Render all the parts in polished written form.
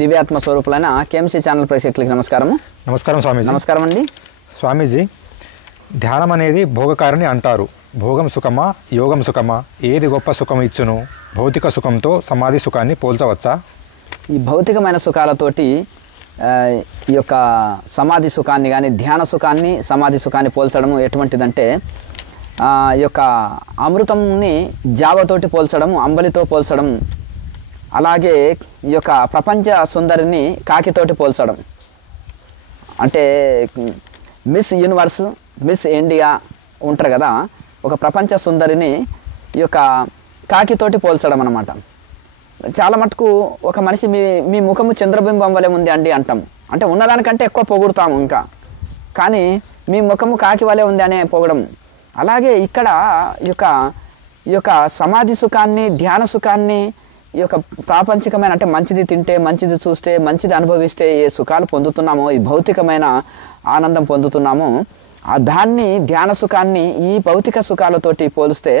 దివ్యాత్మ స్వరూపులైన KMC channel ప్రేక్షకులకు నమస్కారము. నమస్కారం స్వామీజీ. నమస్కారం అండి. స్వామీజీ, ధ్యానం అనేది భోగకారిని అంటారు. భోగం సుఖమా, యోగం సుఖమా? ఏది గొప్ప సుఖం ఇచ్చును? భౌతిక సుఖంతో సమాధి సుఖాన్ని పోల్చవచ్చా? ఈ భౌతికమైన సుఖాలతోటి ఈ యొక్క సమాధి సుఖాన్ని కానీ ధ్యాన సుఖాన్ని సమాధి సుఖాన్ని పోల్చడము ఎటువంటిదంటే ఈ యొక్క అమృతంని జావతోటి పోల్చడము, అంబలితో పోల్చడం, అలాగే ఈ యొక్క ప్రపంచ సుందరిని కాకితోటి పోల్చడం. అంటే మిస్ యూనివర్స్, మిస్ ఇండియా ఉంటారు కదా, ఒక ప్రపంచ సుందరిని ఈ యొక్క కాకితోటి పోల్చడం అన్నమాట. చాలా మటుకు ఒక మనిషి మీ ముఖము చంద్రబింబం వలె ఉంది అండి అంటాం. అంటే ఉన్నదానికంటే ఎక్కువ పొగుడుతాము ఇంకా, కానీ మీ ముఖము కాకి వలె ఉంది అనే పొగడం. అలాగే ఇక్కడ ఈ యొక్క సమాధి సుఖాన్ని, ధ్యాన సుఖాన్ని, ఈ యొక్క ప్రాపంచికమైన అంటే మంచిది తింటే, మంచిది చూస్తే, మంచిది అనుభవిస్తే ఏ సుఖాలు పొందుతున్నామో, ఈ భౌతికమైన ఆనందం పొందుతున్నామో, దాన్ని ధ్యాన సుఖాన్ని ఈ భౌతిక సుఖాలతోటి పోలిస్తే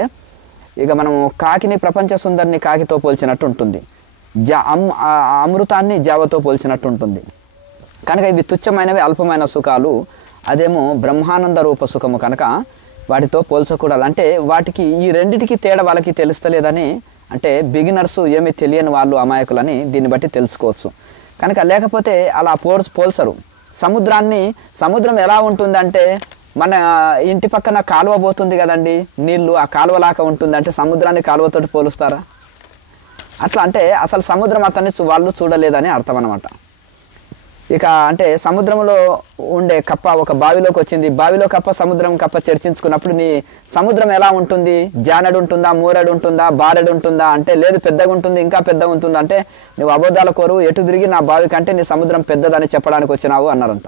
ఇక మనము కాకిని, ప్రపంచ సుందరిని కాకితో పోల్చినట్టు ఉంటుంది, అమృతాన్ని జావతో పోల్చినట్టు ఉంటుంది. కనుక ఇవి తుచ్చమైనవి, అల్పమైన సుఖాలు. అదేమో బ్రహ్మానంద రూప సుఖము కనుక వాటితో పోల్చకూడదు. అంటే వాటికి ఈ రెండిటికి తేడా వాళ్ళకి తెలుస్తలేదని, అంటే బిగినర్స్ ఏమీ తెలియని వాళ్ళు అమాయకులని దీన్ని బట్టి తెలుసుకోవచ్చు. కనుక లేకపోతే అలా పోల్చరు. సముద్రం ఎలా ఉంటుందంటే, మన ఇంటి పక్కన కాలువ పోతుంది కదండి, నీళ్ళు ఆ కాలువలాగా ఉంటుంది. అంటే సముద్రాన్ని కాలువతోటి పోలుస్తారా? అట్లా అంటే అసలు సముద్రం అతన్ని వాళ్ళు చూడలేదని అర్థం అన్నమాట. ఇక అంటే సముద్రంలో ఉండే కప్ప ఒక బావిలోకి వచ్చింది, బావిలో కప్ప సముద్రం కప్ప చర్చించుకున్నప్పుడు నీ సముద్రం ఎలా ఉంటుంది? జానడు ఉంటుందా, మూరెడు ఉంటుందా, బారెడు ఉంటుందా? అంటే లేదు, పెద్దగా ఉంటుంది, ఇంకా పెద్దగా ఉంటుంది. అంటే నువ్వు అబద్ధాల కోరు, ఎటు తిరిగి నా బావి కంటే నీ సముద్రం పెద్దదని చెప్పడానికి వచ్చినావు అన్నారంట.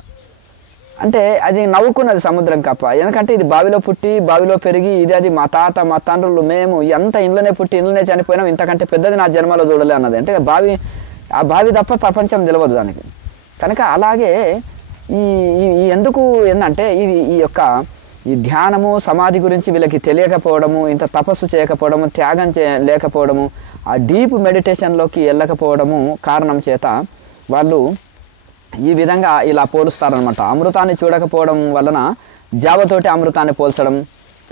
అంటే అది నవ్వుకున్నది సముద్రం కప్ప. ఎందుకంటే ఇది బావిలో పుట్టి బావిలో పెరిగి, ఇది అది మా తాత మా తండ్రులు మేము ఎంత ఇంట్లోనే పుట్టి ఇంట్లోనే చనిపోయినాం, ఇంతకంటే పెద్దది నా జన్మలో చూడలే అన్నది. అంటే ఆ బావి తప్ప ప్రపంచం తెలియదు దానికి. కనుక అలాగే ఎందుకు ఏంటంటే ఈ ధ్యానము సమాధి గురించి వీళ్ళకి తెలియకపోవడము, ఇంత తపస్సు చేయకపోవడము, త్యాగం లేకపోవడము, ఆ డీప్ మెడిటేషన్లోకి వెళ్ళకపోవడము కారణం చేత వాళ్ళు ఈ విధంగా ఇలా పోలుస్తారనమాట. అమృతాన్ని చూడకపోవడం వలన జావతోటి అమృతాన్ని పోల్చడం,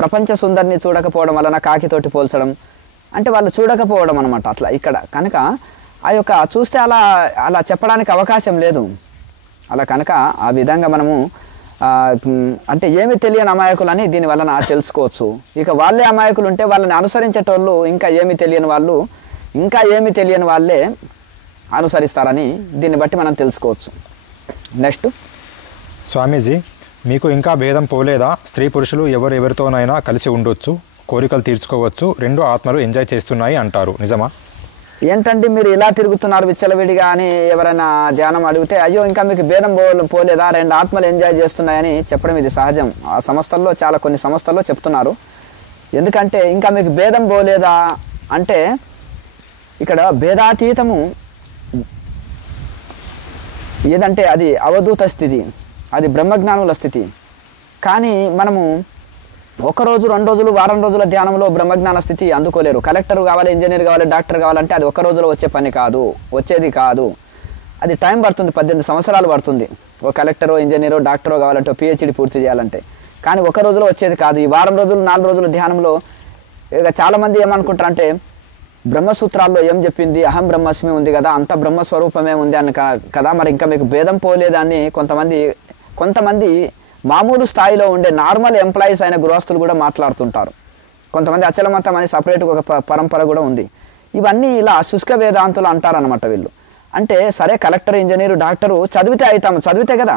ప్రపంచ సుందరిని చూడకపోవడం వలన కాకితోటి పోల్చడం, అంటే వాళ్ళు చూడకపోవడం అనమాట. అట్లా ఇక్కడ కనుక చూస్తే అలా చెప్పడానికి అవకాశం లేదు. అలా కనుక ఆ విధంగా మనము అంటే ఏమి తెలియని అమాయకులని దీని వలన తెలుసుకోవచ్చు. ఇక వాళ్ళే అమాయకులు ఉంటే వాళ్ళని అనుసరించేటోళ్ళు ఇంకా ఏమి తెలియని వాళ్ళే అనుసరిస్తారని దీన్ని బట్టి మనం తెలుసుకోవచ్చు. నెక్స్ట్ స్వామీజీ, మీకు ఇంకా భేదం పోలేదా? స్త్రీ పురుషులు ఎవరితోనైనా కలిసి ఉండొచ్చు, కోరికలు తీర్చుకోవచ్చు, రెండు ఆత్మలు ఎంజాయ్ చేస్తున్నాయి అంటారు, నిజమా? ఏంటంటే మీరు ఇలా తిరుగుతున్నారు విచ్చలవిడిగా అని ఎవరైనా ధ్యానం అడిగితే, అయ్యో ఇంకా మీకు భేదం పోలేదా, రెండు ఆత్మలు ఎంజాయ్ చేస్తున్నాయని చెప్పడం ఇది సహజం. ఆ సంస్థల్లో కొన్ని సంస్థల్లో చెప్తున్నారు. ఎందుకంటే ఇంకా మీకు భేదం పోలేదా అంటే ఇక్కడ భేదాతీతము ఏదంటే అది అవధూత స్థితి, అది బ్రహ్మజ్ఞానుల స్థితి. కానీ మనము ఒకరోజు, 2 రోజులు, వారం రోజుల ధ్యానంలో బ్రహ్మజ్ఞాన స్థితి అందుకోలేరు. కలెక్టర్ కావాలి, ఇంజనీర్ కావాలి, డాక్టర్ కావాలంటే అది 1 రోజులో వచ్చేది కాదు. అది టైం పడుతుంది, 18 సంవత్సరాలు పడుతుంది. ఒక కలెక్టరో, ఇంజనీరో, డాక్టరో కావాలంటే PhD పూర్తి చేయాలంటే. కానీ 1 రోజులో వచ్చేది కాదు. ఈ వారం రోజులు, 4 రోజుల ధ్యానంలో ఇక చాలామంది ఏమనుకుంటారంటే, బ్రహ్మసూత్రాల్లో ఏం చెప్పింది, అహం బ్రహ్మస్మి ఉంది కదా, అంత బ్రహ్మస్వరూపమే ఉంది అని కదా, మరి ఇంకా మీకు భేదం పోలేదని కొంతమంది మామూలు స్థాయిలో ఉండే నార్మల్ ఎంప్లాయీస్ అయిన గృహస్థులు కూడా మాట్లాడుతుంటారు. కొంతమంది అచలమతం అని సపరేట్గా ఒక పరంపర కూడా ఉంది. ఇవన్నీ ఇలా శుష్క వేదాంతులు అంటారనమాట వీళ్ళు. అంటే సరే, కలెక్టర్, ఇంజనీరు, డాక్టరు చదివితే కదా.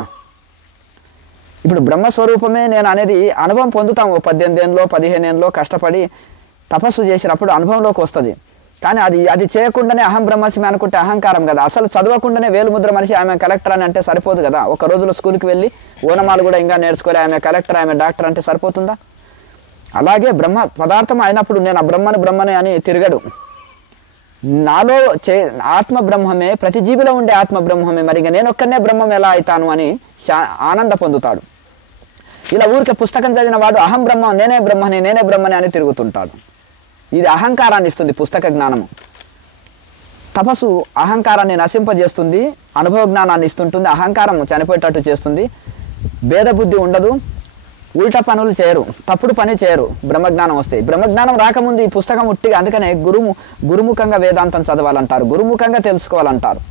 ఇప్పుడు బ్రహ్మస్వరూపమే నేను అనేది అనుభవం పొందుతాము. 18 ఏళ్ళలో 15 ఏళ్ళలో కష్టపడి తపస్సు చేసినప్పుడు అనుభవంలోకి వస్తుంది. కానీ అది చేయకుండానే అహం బ్రహ్మస్మి అనుకుంటే అహంకారం కదా. అసలు చదవకుండానే వేలుముద్ర మనిషి ఆమె కలెక్టర్ అని అంటే సరిపోదు కదా. 1 రోజులో స్కూల్కి వెళ్ళి ఓనమాలు కూడా ఇంకా నేర్చుకోలే, ఆమె కలెక్టర్, ఆమె డాక్టర్ అంటే సరిపోతుందా? అలాగే బ్రహ్మ పదార్థం అయినప్పుడు నేను ఆ బ్రహ్మని అని తిరగడు. నాలో ఆత్మ బ్రహ్మమే, ప్రతి జీవిలో ఉండే ఆత్మ బ్రహ్మమే, మరి ఇంకా నేను ఒక్కనే బ్రహ్మం ఎలా అవుతాను అని ఆనంద పొందుతాడు. ఇలా ఊరికే పుస్తకం చదివిన వాడు అహం బ్రహ్మ, నేనే బ్రహ్మని అని తిరుగుతుంటాడు. ఇది అహంకారాన్ని ఇస్తుంది పుస్తక జ్ఞానము. తపస్సు అహంకారాన్ని నశింపజేస్తుంది, అనుభవ జ్ఞానాన్ని ఇస్తుంటుంది, అహంకారం చనిపోయేటట్టు చేస్తుంది, భేదబుద్ధి ఉండదు, ఉల్టా పనులు చేయరు, తప్పుడు పని చేయరు. బ్రహ్మజ్ఞానం వస్తే, బ్రహ్మజ్ఞానం రాకముందు ఈ పుస్తకం ఉట్టిగా, అందుకనే గురుముఖంగా వేదాంతం చదవాలంటారు, గురుముఖంగా తెలుసుకోవాలంటారు.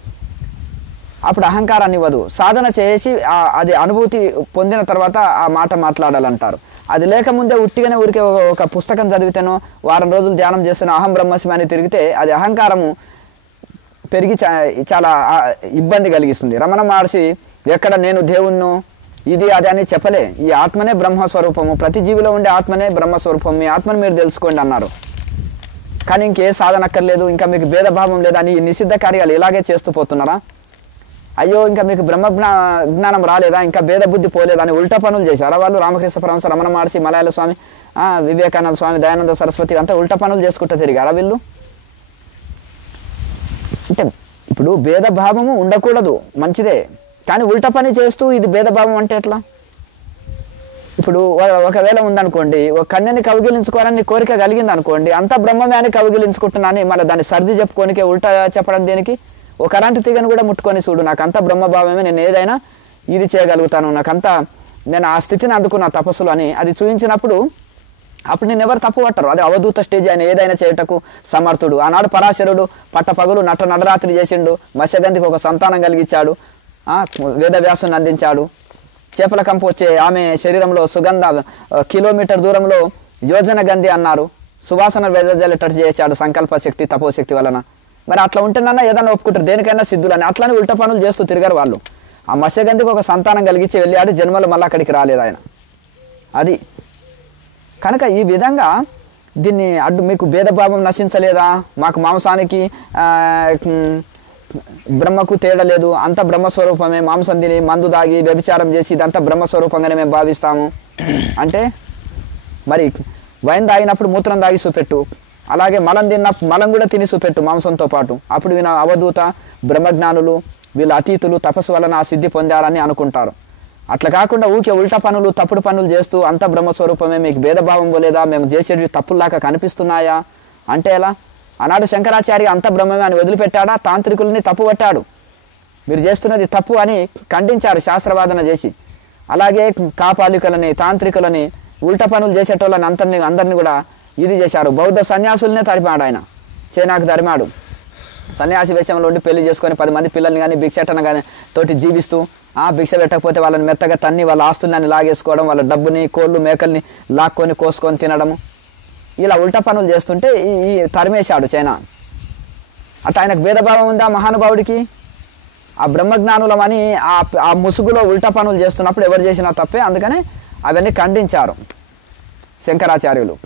అప్పుడు అహంకారాన్ని ఇవ్వదు. సాధన చేసి అది అనుభూతి పొందిన తర్వాత ఆ మాట మాట్లాడాలంటారు. అది లేకముందే ఉట్టిగానే ఊరికే ఒక పుస్తకం చదివితేనో వారం రోజులు ధ్యానం చేస్తేనో అహం బ్రహ్మస్మి అని తిరిగితే అది అహంకారము పెరిగి చాలా ఇబ్బంది కలిగిస్తుంది. రమణ మహర్షి ఎక్కడ నేను దేవుణ్ణు ఇది అది అని చెప్పలే. ఈ ఆత్మనే బ్రహ్మస్వరూపము, ప్రతి జీవిలో ఉండే ఆత్మనే బ్రహ్మస్వరూపం, మీ ఆత్మను మీరు తెలుసుకోండి అన్నారు. కానీ ఇంకే సాధన అక్కర్లేదు, ఇంకా మీకు భేదభావం లేదా, నీ నిషిద్ధ కార్యాలు ఇలాగే చేస్తూ పోతున్నారా, అయ్యో ఇంకా మీకు జ్ఞానం రాలేదా, ఇంకా భేద బుద్ధి పోలేదా అని ఉల్టా పనులు చేశారా వాళ్ళు? రామకృష్ణ పరమహంస, రమణ మహర్షి, మలయాళ స్వామి, వివేకానంద స్వామి, దయానంద సరస్వతి అంతా ఉల్టా పనులు చేసుకుంటూ తిరిగారా వీళ్ళు? అంటే ఇప్పుడు భేదభావము ఉండకూడదు, మంచిదే, కానీ ఉల్టా పని చేస్తూ ఇది భేదభావం అంటే ఎట్లా? ఇప్పుడు ఒకవేళ ఉందనుకోండి, ఒక కన్యని కవిగిలించుకోవాలని కోరిక కలిగింది అనుకోండి, అంతా బ్రహ్మమే అని కవిగిలించుకుంటున్నాను, మళ్ళీ దాన్ని సర్ది చెప్పుకోనికే ఉల్టా చెప్పడం దేనికి? ఒక కరెంటు తీగను కూడా ముట్టుకొని చూడు, నాకంతా బ్రహ్మభావమే, నేను ఏదైనా ఇది చేయగలుగుతాను, నాకంతా నేను ఆ స్థితిని అందుకున్న తపస్సులు అని అది చూపించినప్పుడు అప్పుడు నేను ఎవరు తప్పు పట్టరు. అది అవధూత స్టేజ్, ఆయన ఏదైనా చేయటకు సమర్థుడు. ఆనాడు పరాశరుడు పట్టపగలు నడరాత్రి చేసిండు, మత్స్యగంధికి ఒక సంతానం కలిగించాడు, వేదవ్యాసుని అందించాడు, చేపల కంపు వచ్చే ఆమె శరీరంలో సుగంధ కిలోమీటర్ దూరంలో యోజన గంధి అన్నారు, సువాసన వెదజల్లేటట్టు చేశాడు సంకల్ప శక్తి తపోశక్తి వలన. మరి అట్లా ఉంటేనన్నా ఏదైనా ఒప్పుకుంటారు, దేనికైనా సిద్ధులని. అట్లనే ఉల్టా పనులు చేస్తూ తిరిగారు వాళ్ళు. ఆ మత్స్యగంధికి ఒక సంతానం కలిగించి వెళ్ళాడు, జన్మలు మళ్ళీ అక్కడికి రాలేదు ఆయన. అది కనుక ఈ విధంగా దీన్ని అడ్డు మీకు భేదభావం నశించలేదా, మాకు మాంసానికి బ్రహ్మకు తేడా లేదు, అంత బ్రహ్మస్వరూపమే, మాంసం తిని మందు దాగి వ్యభిచారం చేసి ఇదంతా బ్రహ్మస్వరూపంగానే మేము భావిస్తాము అంటే, మరి వైన్ తాగినప్పుడు మూత్రం తాగి చూపెట్టు, అలాగే మలం కూడా తిని చూపెట్టు మాంసంతో పాటు, అప్పుడు విన అవధూత బ్రహ్మజ్ఞానులు వీళ్ళు అతీతులు తపస్సు వలన ఆ సిద్ధి పొందారని అనుకుంటారు. అట్లా కాకుండా ఊకే ఉల్టా పనులు తప్పుడు పనులు చేస్తూ అంత బ్రహ్మస్వరూపమే, మీకు భేదభావం పోలేదా, మేము చేసేవి తప్పుల్లాగా కనిపిస్తున్నాయా అంటే ఎలా? ఆనాడు శంకరాచార్య అంత బ్రహ్మమే అని వదిలిపెట్టాడా? తాంత్రికులని తప్పు పట్టాడు, మీరు చేస్తున్నది తప్పు అని ఖండించారు శాస్త్రవాదన చేసి. అలాగే కాపాలికలని తాంత్రికులని ఉల్టా పనులు చేసేటోళ్ళని అందరినీ కూడా ఇది చేశారు. బౌద్ధ సన్యాసులనే తరిమాడు ఆయన, చైనాకు తరిమాడు. సన్యాసి వేషంలో ఉండి పెళ్లి చేసుకొని 10 మంది పిల్లల్ని కానీ భిక్షటన కానీ తోటి జీవిస్తూ భిక్ష పెట్టకపోతే వాళ్ళని మెత్తగా తన్ని వాళ్ళ ఆస్తుల్ని లాగేసుకోవడం, వాళ్ళ డబ్బుని కోళ్ళు మేకల్ని లాక్కొని కోసుకొని తినడము, ఇలా ఉల్టా పనులు చేస్తుంటే ఈ తరిమేశాడు చైనా. అట్లా ఆయనకు భేదభావం ఉందా మహానుభావుడికి? ఆ బ్రహ్మజ్ఞానులమని ఆ ముసుగులో ఉల్టా పనులు చేస్తున్నప్పుడు ఎవరు చేసినా తప్పే, అందుకనే అవన్నీ ఖండించారు శంకరాచార్యులు.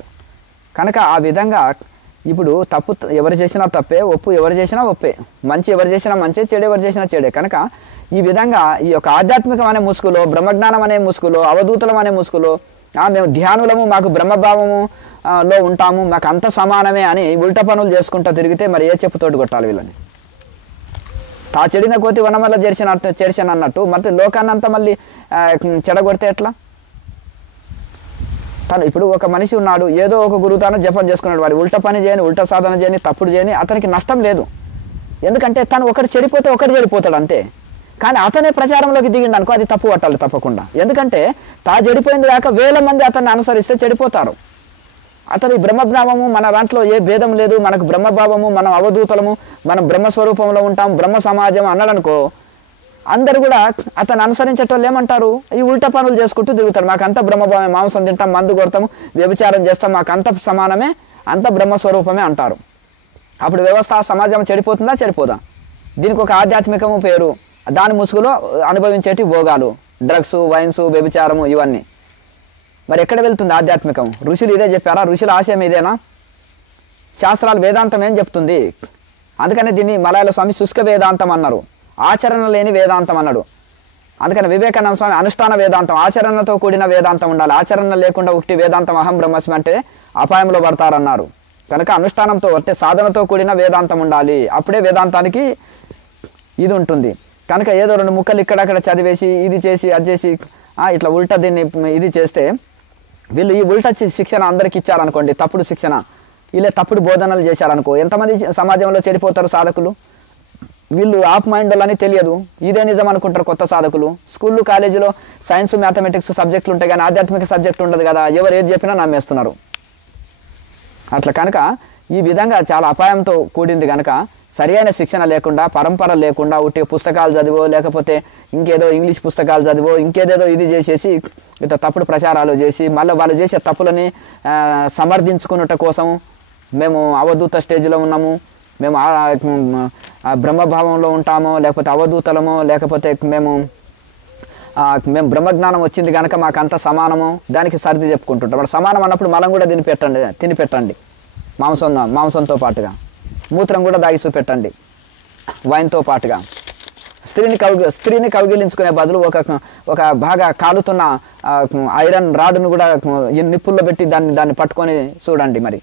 కనుక ఆ విధంగా ఇప్పుడు తప్పు ఎవరు చేసినా తప్పే, ఒప్పు ఎవరు చేసినా ఒప్పే, మంచి ఎవరు చేసినా మంచి, చెడు ఎవరు చేసినా చెడే. కనుక ఈ విధంగా ఈ యొక్క ఆధ్యాత్మికం అనే ముసుగులో, బ్రహ్మజ్ఞానం అనే ముసుగులో, అవధూతలం అనే ముసుగులో మేము ధ్యానులము, మాకు బ్రహ్మభావము లో ఉంటాము, మాకు అంత సమానమే అని ఉల్టా పనులు చేసుకుంటూ తిరిగితే మరి ఏ చెప్పుతోటి కొట్టాలి వీళ్ళని? తా చెడిన కోతి వనమల్ల చేర్చాను అన్నట్టు మరి లోకాన్నంతా మళ్ళీ చెడగొడితే ఎట్లా? తను ఇప్పుడు ఒక మనిషి ఉన్నాడు, ఏదో ఒక గురువుతాను జపం చేసుకున్నాడు, వాడు ఉల్టా పని చేయని, ఉల్టా సాధన చేయని, తప్పుడు చేయని, అతనికి నష్టం లేదు. ఎందుకంటే తను ఒకటి చెడిపోతే ఒకటి చెడిపోతాడు అంతే. కానీ అతనే ప్రచారంలోకి దిగిండు అనుకో, అది తప్పు పట్టాలి తప్పకుండా. ఎందుకంటే తా చెడిపోయింది కాక 1000 మంది అతన్ని అనుసరిస్తే చెడిపోతారు. అతని బ్రహ్మభావము మన దాంట్లో ఏ భేదం లేదు, మనకు బ్రహ్మభావము, మనం అవధూతలము, మనం బ్రహ్మస్వరూపంలో ఉంటాం, బ్రహ్మ సమాజం అన్నాడనుకో, అందరు కూడా అతను అనుసరించేటోళ్ళు ఏమంటారు? ఈ ఉల్టా పనులు చేసుకుంటూ తిరుగుతారు, మాకంతా బ్రహ్మభావమే, మాంసం తింటాం, మందు కొడతాము, వ్యభిచారం చేస్తాం, మాకంత సమానమే, అంత బ్రహ్మస్వరూపమే అంటారు. అప్పుడు వ్యవస్థ సమాజం చెడిపోతుందా చెడిపోదా? దీనికి ఒక ఆధ్యాత్మికము పేరు, దాని ముసుగులో అనుభవించేటి భోగాలు, డ్రగ్స్, వైన్స్, వ్యభిచారము ఇవన్నీ. మరి ఎక్కడ వెళ్తుంది ఆధ్యాత్మికం? ఋషులు ఇదే చెప్పారా? ఋషుల ఆశయం ఇదేనా? శాస్త్రాలు వేదాంతం ఏం చెప్తుంది? అందుకని దీన్ని మలయాళ స్వామి శుష్క వేదాంతం అన్నారు, ఆచరణ లేని వేదాంతం అన్నాడు. అందుకని వివేకానంద స్వామి అనుష్ఠాన వేదాంతం, ఆచరణతో కూడిన వేదాంతం ఉండాలి, ఆచరణ లేకుండా ఒకటి వేదాంతం అహం బ్రహ్మస్మి అంటే అపాయంలో పడతారన్నారు. కనుక అనుష్ఠానంతో అంటే సాధనతో కూడిన వేదాంతం ఉండాలి, అప్పుడే వేదాంతానికి ఇది ఉంటుంది. కనుక ఏదో 2 ముక్కలు ఇక్కడక్కడ చదివేసి ఇది చేసి అది చేసి ఇట్లా ఉల్టా దీన్ని ఇది చేస్తే వీళ్ళు ఈ ఉల్టా శిక్షణ అందరికి ఇచ్చారనుకోండి, తప్పుడు శిక్షణ, ఇలా తప్పుడు బోధనలు చేశారనుకో, ఎంతమంది సమాజంలో చెడిపోతారు సాధకులు? వీళ్ళు ఆఫ్ మైండ్ వాళ్ళని తెలియదు. ఇదే నిజం అనుకుంటారు కొత్త సాధకులు. స్కూళ్ళు కాలేజీలో సైన్స్ మ్యాథమెటిక్స్ సబ్జెక్టులు ఉంటాయి కానీ ఆధ్యాత్మిక సబ్జెక్ట్ ఉండదు కదా, ఎవరు ఏది చెప్పినా నమ్మేస్తున్నారు. అట్లా కనుక ఈ విధంగా చాలా అపాయంతో కూడింది కనుక సరైన శిక్షణ లేకుండా, పరంపర లేకుండా ఉట్టి పుస్తకాలు చదివో లేకపోతే ఇంకేదో ఇంగ్లీష్ పుస్తకాలు చదివో ఇంకేదేదో ఇది చేసేసి ఇట్లా తప్పుడు ప్రచారాలు చేసి మళ్ళీ వాళ్ళు చేసే తప్పులని సమర్థించుకున్నట కోసం మేము అవధూత స్టేజ్లో ఉన్నాము, మేము బ్రహ్మభావంలో ఉంటామో లేకపోతే అవధూతలమో లేకపోతే మేము బ్రహ్మజ్ఞానం వచ్చింది కనుక మాకు అంత సమానము దానికి సర్ది చెప్పుకుంటుంటాం. మరి సమానం అన్నప్పుడు మనం కూడా తిని పెట్టండి మాంసంతో పాటుగా, మూత్రం కూడా దాగి చూపెట్టండి వైన్తో పాటుగా. స్త్రీని కౌగిలించుకునే బదులు ఒక బాగా కాలుతున్న ఐరన్ రాడ్ను కూడా నిప్పుల్లో పెట్టి దాన్ని పట్టుకొని చూడండి. మరి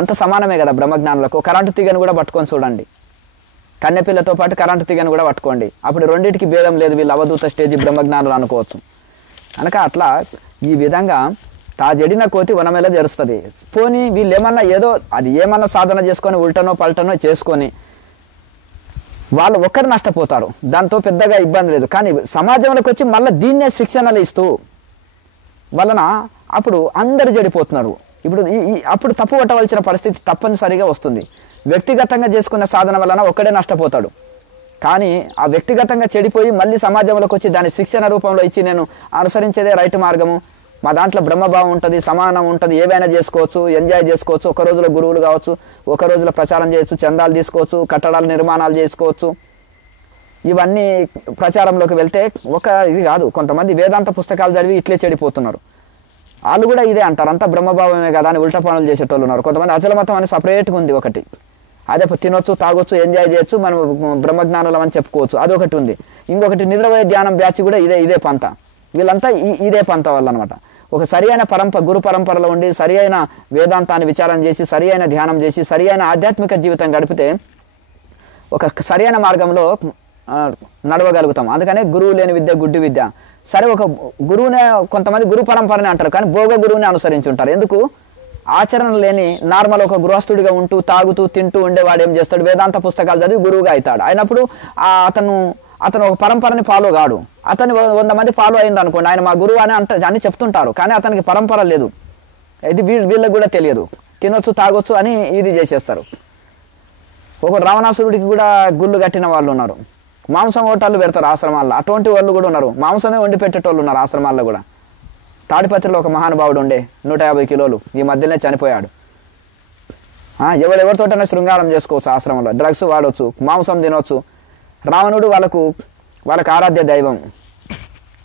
అంత సమానమే కదా బ్రహ్మజ్ఞానులకు. కరెంటు తీగను కూడా పట్టుకొని చూడండి, కన్నెపిల్లతో పాటు కరెంటు తీగను కూడా పట్టుకోండి. అప్పుడు రెండింటికి భేదం లేదు, వీళ్ళు అవధూత స్టేజీ బ్రహ్మజ్ఞానులు అనుకోవచ్చు. కనుక అట్లా ఈ విధంగా తా జడిన కోతి వనమేలా జరుస్తుంది. పోనీ వీళ్ళు ఏమన్నా సాధన చేసుకొని ఉల్టనో పల్టనో చేసుకొని వాళ్ళు ఒక్కరు నష్టపోతారు, దాంతో పెద్దగా ఇబ్బంది లేదు. కానీ సమాజంలోకి వచ్చి మళ్ళీ దీన్నే శిక్షణలు ఇస్తూ వలన అప్పుడు అందరు చెడిపోతున్నారు. అప్పుడు తప్పు పట్టవలసిన పరిస్థితి తప్పనిసరిగా వస్తుంది. వ్యక్తిగతంగా చేసుకున్న సాధన వలన ఒక్కడే నష్టపోతాడు. కానీ ఆ వ్యక్తిగతంగా చెడిపోయి మళ్ళీ సమాజంలోకి వచ్చి దాని శిక్షణ రూపంలో ఇచ్చి నేను అనుసరించేదే రైట్ మార్గము, మా దాంట్లో బ్రహ్మభావం ఉంటుంది, సమానం ఉంటుంది, ఏవైనా చేసుకోవచ్చు, ఎంజాయ్ చేసుకోవచ్చు, ఒక రోజులో గురువులు కావచ్చు, ఒక రోజులో ప్రచారం చేయొచ్చు, చందాలు తీసుకోవచ్చు, కట్టడాలు నిర్మాణాలు చేసుకోవచ్చు. ఇవన్నీ ప్రచారంలోకి వెళ్తే ఇది కాదు. కొంతమంది వేదాంత పుస్తకాలు చదివి ఇట్లే చెడిపోతున్నారు. వాళ్ళు కూడా ఇదే అంటారు, అంతా బ్రహ్మభావమే కదా అని ఉల్టా పనులు చేసేటోళ్ళు ఉన్నారు. కొంతమంది అచల మతం అని సపరేట్గా ఉంది ఒకటి, అదే తినొచ్చు, తాగొచ్చు, ఎంజాయ్ చేయొచ్చు, మనం బ్రహ్మజ్ఞానులం అని చెప్పుకోవచ్చు, అదొకటి ఉంది. ఇంకొకటి నిద్రపోయే ధ్యానం బ్యాచ్ కూడా ఇదే పంత. వీళ్ళంతా ఇదే పంత వాళ్ళు అనమాట. ఒక సరి అయిన గురు పరంపరలో ఉండి సరి అయిన వేదాంతాన్ని విచారం చేసి సరి అయిన ధ్యానం చేసి సరి అయిన ఆధ్యాత్మిక జీవితం గడిపితే ఒక సరి అయిన మార్గంలో నడవగలుగుతాం. అందుకనే గురువు లేని విద్య గుడ్డి విద్య. సరే, ఒక గురువునే కొంతమంది గురు పరంపరని అంటారు కానీ భోగ గురువుని అనుసరించి ఉంటారు. ఎందుకు? ఆచరణ లేని నార్మల్ ఒక గృహస్థుడిగా ఉంటూ తాగుతూ తింటూ ఉండేవాడు ఏం చేస్తాడు? వేదాంత పుస్తకాలు చదివి గురువుగా అవుతాడు. అయినప్పుడు అతను ఒక పరంపరని ఫాలో కాడు. అతను 100 మంది ఫాలో అయింది అనుకోండి, ఆయన మా గురువు అని చెప్తుంటారు కానీ అతనికి పరంపర లేదు. ఇది వీళ్ళకి కూడా తెలియదు. తినొచ్చు, తాగొచ్చు అని ఇది చేసేస్తారు. ఒక రావణాసురుడికి కూడా గుళ్ళు కట్టిన వాళ్ళు ఉన్నారు. మాంసం హోటళ్ళు పెడతారు ఆశ్రమాల్లో, అటువంటి వాళ్ళు కూడా ఉన్నారు. మాంసమే వండి పెట్టేటోళ్ళు ఉన్నారు ఆశ్రమాల్లో కూడా. తాడిపత్రిలో ఒక మహానుభావుడు ఉండే 150 కిలోలు, ఈ మధ్యనే చనిపోయాడు. ఎవరితోటైనా శృంగారం చేసుకోవచ్చు ఆశ్రమంలో, డ్రగ్స్ వాడవచ్చు, మాంసం తినవచ్చు. రావణుడు వాళ్ళకి ఆరాధ్య దైవం.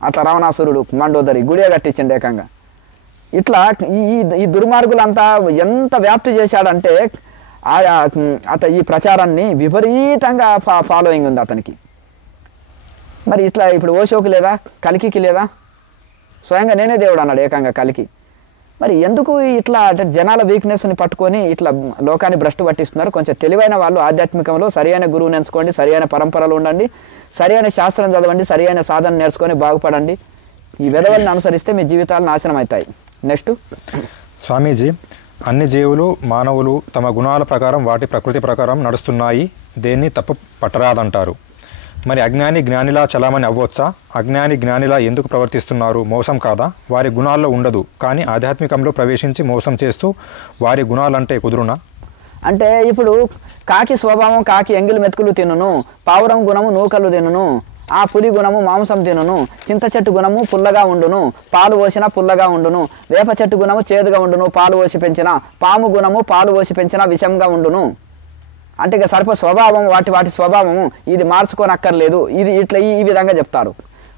అట్లా రావణాసురుడు మండోదరి గుడియే కట్టించండి ఏకంగా. ఇట్లా ఈ దుర్మార్గులంతా ఎంత వ్యాప్తి చేశాడంటే ఈ ప్రచారాన్ని విపరీతంగా ఫాలోయింగ్ ఉంది అతనికి. మరి ఇట్లా ఇప్పుడు ఓషోకి లేదా, కలికి లేదా? స్వయంగా నేనే దేవుడు అన్నాడు ఏకంగా కలికి. మరి ఎందుకు ఇట్లా అంటే జనాల వీక్నెస్ని పట్టుకొని ఇట్లా లోకాన్ని భ్రష్టు పట్టిస్తున్నారు? కొంచెం తెలివైన వాళ్ళు ఆధ్యాత్మికంలో సరైన గురువుని ఎంచుకోండి, సరైన పరంపరలు ఉండండి, సరైన శాస్త్రం చదవండి, సరైన సాధన నేర్చుకొని బాగుపడండి. ఈ వెధవల్ని అనుసరిస్తే మీ జీవితాలు నాశనం అవుతాయి. నెక్స్ట్ స్వామీజీ, అన్ని జీవులు మానవులు తమ గుణాల ప్రకారం వాటి ప్రకృతి ప్రకారం నడుస్తున్నాయి, దేన్ని తప్పు పట్టరాదంటారు. మరి అజ్ఞాని జ్ఞానిలా చలామణి అవ్వొచ్చా? అజ్ఞాని జ్ఞానిలా ఎందుకు ప్రవర్తిస్తున్నారు? మోసం కాదా? వారి గుణాల్లో ఉండదు కానీ ఆధ్యాత్మికంలో ప్రవేశించి మోసం చేస్తూ వారి గుణాలంటే కుదురునా? అంటే ఇప్పుడు కాకి స్వభావం కాకి ఎంగిలి మెతుకులు తినును, పావురం గుణము నూకలు తినును, ఆ పులి గుణము మాంసం తినును, చింత చెట్టు గుణము పుల్లగా ఉండును, పాలు పోసిన పుల్లగా ఉండును, వేప చెట్టు గుణము చేదుగా ఉండును, పాలు పోసి పెంచిన, పాము గుణము పాలు పోసి పెంచిన విషంగా ఉండును. అంటే ఇక స్వభావం వాటి స్వభావము ఇది మార్చుకోనక్కర్లేదు. ఇది ఇట్లా ఈ విధంగా చెప్తారు.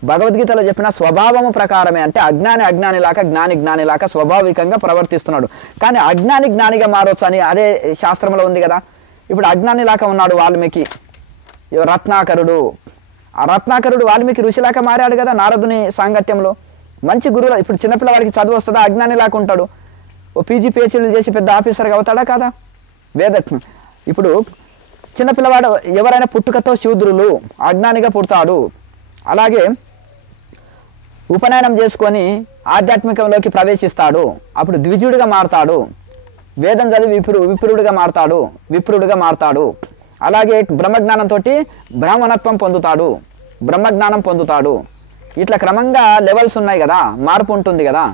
భగవద్గీతలో చెప్పిన స్వభావము ప్రకారమే. అంటే అజ్ఞానిలాగా జ్ఞానిలాగా స్వాభావికంగా ప్రవర్తిస్తున్నాడు. కానీ అజ్ఞాని జ్ఞానిగా మారొచ్చు అని అదే శాస్త్రంలో ఉంది కదా. ఇప్పుడు అజ్ఞానిలాగా ఉన్నాడు వాల్మీకి, రత్నాకరుడు. ఆ రత్నాకరుడు వాల్మీకి ఋషిలాగా మారాడు కదా నారదుని సాంగత్యంలో. మంచి గురువు. ఇప్పుడు చిన్నపిల్లవాడికి చదువు వస్తుందా? అజ్ఞానిలాగా ఉంటాడు. ఓ పీజీ పిహెచ్డీలు చేసి పెద్ద ఆఫీసర్గా అవుతాడా కాదా? ఇప్పుడు చిన్నపిల్లవాడు ఎవరైనా పుట్టుకతో శూద్రులు, అజ్ఞానిగా పుడతాడు. అలాగే ఉపనయనం చేసుకొని ఆధ్యాత్మికంలోకి ప్రవేశిస్తాడు, అప్పుడు ద్విజుడిగా మారతాడు. వేదం చదివి విప్రుడుగా మారతాడు. అలాగే బ్రహ్మజ్ఞానంతో బ్రాహ్మణత్వం పొందుతాడు, బ్రహ్మజ్ఞానం పొందుతాడు. ఇట్లా క్రమంగా లెవెల్స్ ఉన్నాయి కదా, మార్పు ఉంటుంది కదా.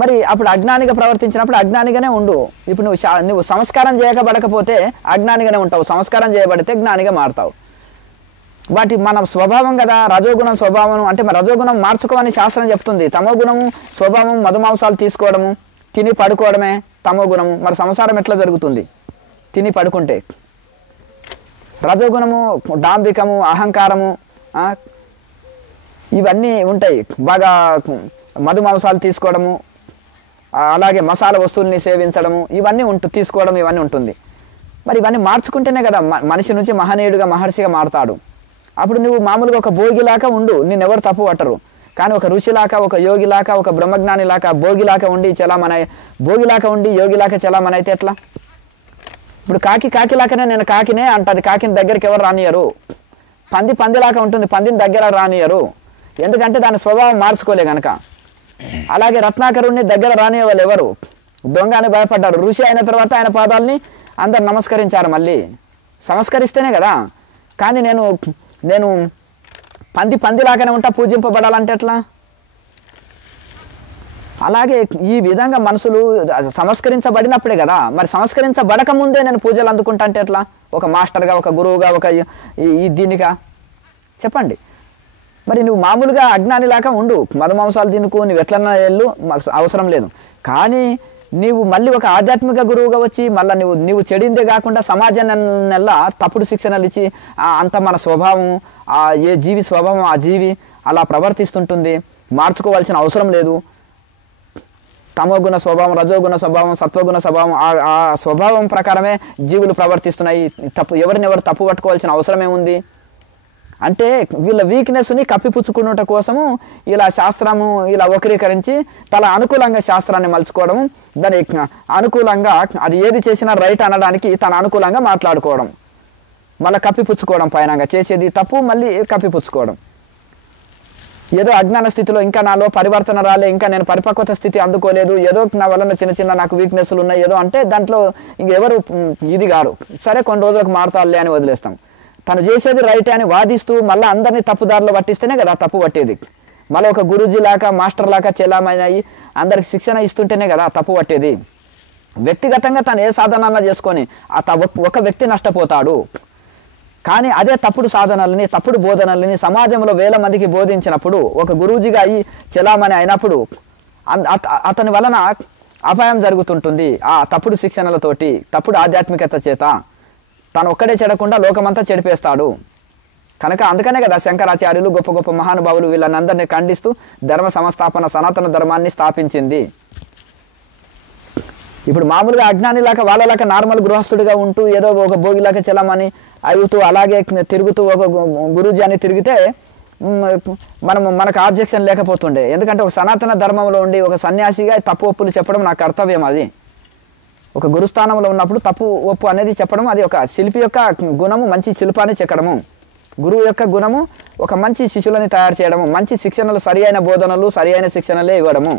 మరి అప్పుడు అజ్ఞానిగా ప్రవర్తించినప్పుడు అజ్ఞానిగానే ఉండు. ఇప్పుడు నువ్వు సంస్కారం చేయబడకపోతే అజ్ఞానిగానే ఉంటావు, సంస్కారం చేయబడితే జ్ఞానిగా మారుతావు. వాటి మన స్వభావం కదా, రజోగుణం స్వభావం అంటే మన రజోగుణం మార్చుకోమని శాస్త్రం చెప్తుంది. తమో గుణము స్వభావం మధుమాంసాలు తీసుకోవడము, తిని పడుకోవడమే తమో గుణము. మరి సంసారం ఎట్లా జరుగుతుంది? తిని పడుకుంటే. రజోగుణము డాంబికము, అహంకారము, ఇవన్నీ ఉంటాయి. బాగా మధుమాంసాలు తీసుకోవడము, అలాగే మసాలా వస్తువుల్ని సేవించడము, ఇవన్నీ తీసుకోవడం ఇవన్నీ ఉంటుంది. మరి ఇవన్నీ మార్చుకుంటేనే కదా మనిషి నుంచి మహనీయుడిగా మహర్షిగా మారుతాడు. అప్పుడు నువ్వు మామూలుగా ఒక భోగిలాగా ఉండు, నిన్నెవరు తప్పు పట్టరు. కానీ ఒక ఋషిలాగా, ఒక యోగిలాగా, ఒక బ్రహ్మజ్ఞానిలాగా, భోగిలాగా ఉండి భోగిలాగా ఉండి యోగిలాగా చలామణి అయితే ఎట్లా? ఇప్పుడు కాకిలాగానే నేను కాకినే అంటది, కాకిని దగ్గరికి ఎవరు రానియరు. పందిలాగా ఉంటుంది, పందిని దగ్గర రానియరు. ఎందుకంటే దాని స్వభావం మార్చుకోలే కనుక. అలాగే రత్నాకరుణ్ణి దగ్గర రానియ వాళ్ళు ఎవరు? దొంగ అని భయపడ్డారు. ఋషి అయిన తర్వాత ఆయన పాదాలని అందరు నమస్కరించారు. మళ్ళీ సంస్కరిస్తేనే కదా. కానీ నేను పందిలాగానే ఉంటా, పూజింపబడాలంటే ఎట్లా? అలాగే ఈ విధంగా మనసులు సంస్కరించబడినప్పుడే కదా. మరి సంస్కరించబడక ముందే నేను పూజలు అందుకుంటా అంటే ఎట్లా? ఒక మాస్టర్గా, ఒక గురువుగా, ఒక దీనిగా చెప్పండి. మరి నువ్వు మామూలుగా అజ్ఞానిలాగా ఉండు, మధుమాంసాలు తినుకు, నువ్వు ఎట్లన్నా వెళ్ళు, మాకు అవసరం లేదు. కానీ నీవు మళ్ళీ ఒక ఆధ్యాత్మిక గురువుగా వచ్చి మళ్ళీ నువ్వు చెడిందే కాకుండా సమాజాన్ని తప్పుడు శిక్షణలు ఇచ్చి అంత మన స్వభావం, ఏ జీవి స్వభావం ఆ జీవి అలా ప్రవర్తిస్తుంటుంది, మార్చుకోవాల్సిన అవసరం లేదు. తమోగుణ స్వభావం, రజోగుణ స్వభావం, సత్వగుణ స్వభావం, ఆ స్వభావం ప్రకారమే జీవులు ప్రవర్తిస్తున్నాయి. ఎవరినెవరు తప్పు పట్టుకోవాల్సిన అవసరమే ఉంది అంటే వీళ్ళ వీక్నెస్ని కప్పిపుచ్చుకున్నట కోసము ఇలా శాస్త్రము ఇలా వక్రీకరించి తన అనుకూలంగా శాస్త్రాన్ని మలుచుకోవడం, దాని అనుకూలంగా అది ఏది చేసినా రైట్ అనడానికి తన అనుకూలంగా మాట్లాడుకోవడం, మళ్ళీ కప్పిపుచ్చుకోవడం, పైన చేసేది తప్పు మళ్ళీ కప్పిపుచ్చుకోవడం. ఏదో అజ్ఞాన స్థితిలో ఇంకా నాలో పరివర్తన రాలే, ఇంకా నేను పరిపక్వత స్థితి అందుకోలేదు, ఏదో నా వలన చిన్న నాకు వీక్నెస్లు ఉన్నాయి ఏదో అంటే దాంట్లో ఇంకెవరు ఇది గారు. సరే కొన్ని రోజులకు మారుతారులే అని వదిలేస్తాం. తను చేసేది రైటే అని వాదిస్తూ మళ్ళీ అందరినీ తప్పుదారిలో పట్టిస్తేనే కదా తప్పు పట్టేది. మళ్ళీ ఒక గురూజీ లాగా, మాస్టర్ లాగా చెలామయ్యి అందరికి శిక్షణ ఇస్తుంటేనే కదా తప్పు పట్టేది. వ్యక్తిగతంగా తను ఏ సాధన చేసుకొని ఒక వ్యక్తి నష్టపోతాడు. కానీ అదే తప్పుడు సాధనలని, తప్పుడు బోధనలని సమాజంలో వేల మందికి బోధించినప్పుడు, ఒక గురూజీగా అయ్యి చెలామణి అయినప్పుడు అతని వలన అపాయం జరుగుతుంటుంది. ఆ తప్పుడు శిక్షణలతోటి, తప్పుడు ఆధ్యాత్మికత చేత తను ఒక్కడే చెడకుండా లోకమంతా చెడిపేస్తాడు. కనుక అందుకనే కదా శంకరాచార్యులు, గొప్ప గొప్ప మహానుభావులు వీళ్ళనందరినీ ఖండిస్తూ ధర్మ సంస్థాపన, సనాతన ధర్మాన్ని స్థాపించింది. ఇప్పుడు మామూలుగా అజ్ఞానిలాగా వాళ్ళలాగా నార్మల్ గృహస్థుడిగా ఉంటూ ఏదో ఒక భోగిలాగా చలామని అవుతూ అలాగే తిరుగుతూ ఒక గురూజీ అని తిరిగితే మనకు ఆబ్జెక్షన్ లేకపోతుండే. ఎందుకంటే ఒక సనాతన ధర్మంలో ఉండి ఒక సన్యాసిగా తప్పు ఒప్పులు చెప్పడం నా కర్తవ్యం. అది ఒక గురుస్థానంలో ఉన్నప్పుడు తప్పు ఒప్పు అనేది చెప్పడం అది ఒక శిల్పి యొక్క గుణము, మంచి శిల్పాన్ని చెక్కడము. గురువు యొక్క గుణము ఒక మంచి శిష్యులని తయారు చేయడము, మంచి శిక్షణలు, సరి అయిన బోధనలు, సరి అయిన శిక్షణలే ఇవ్వడము,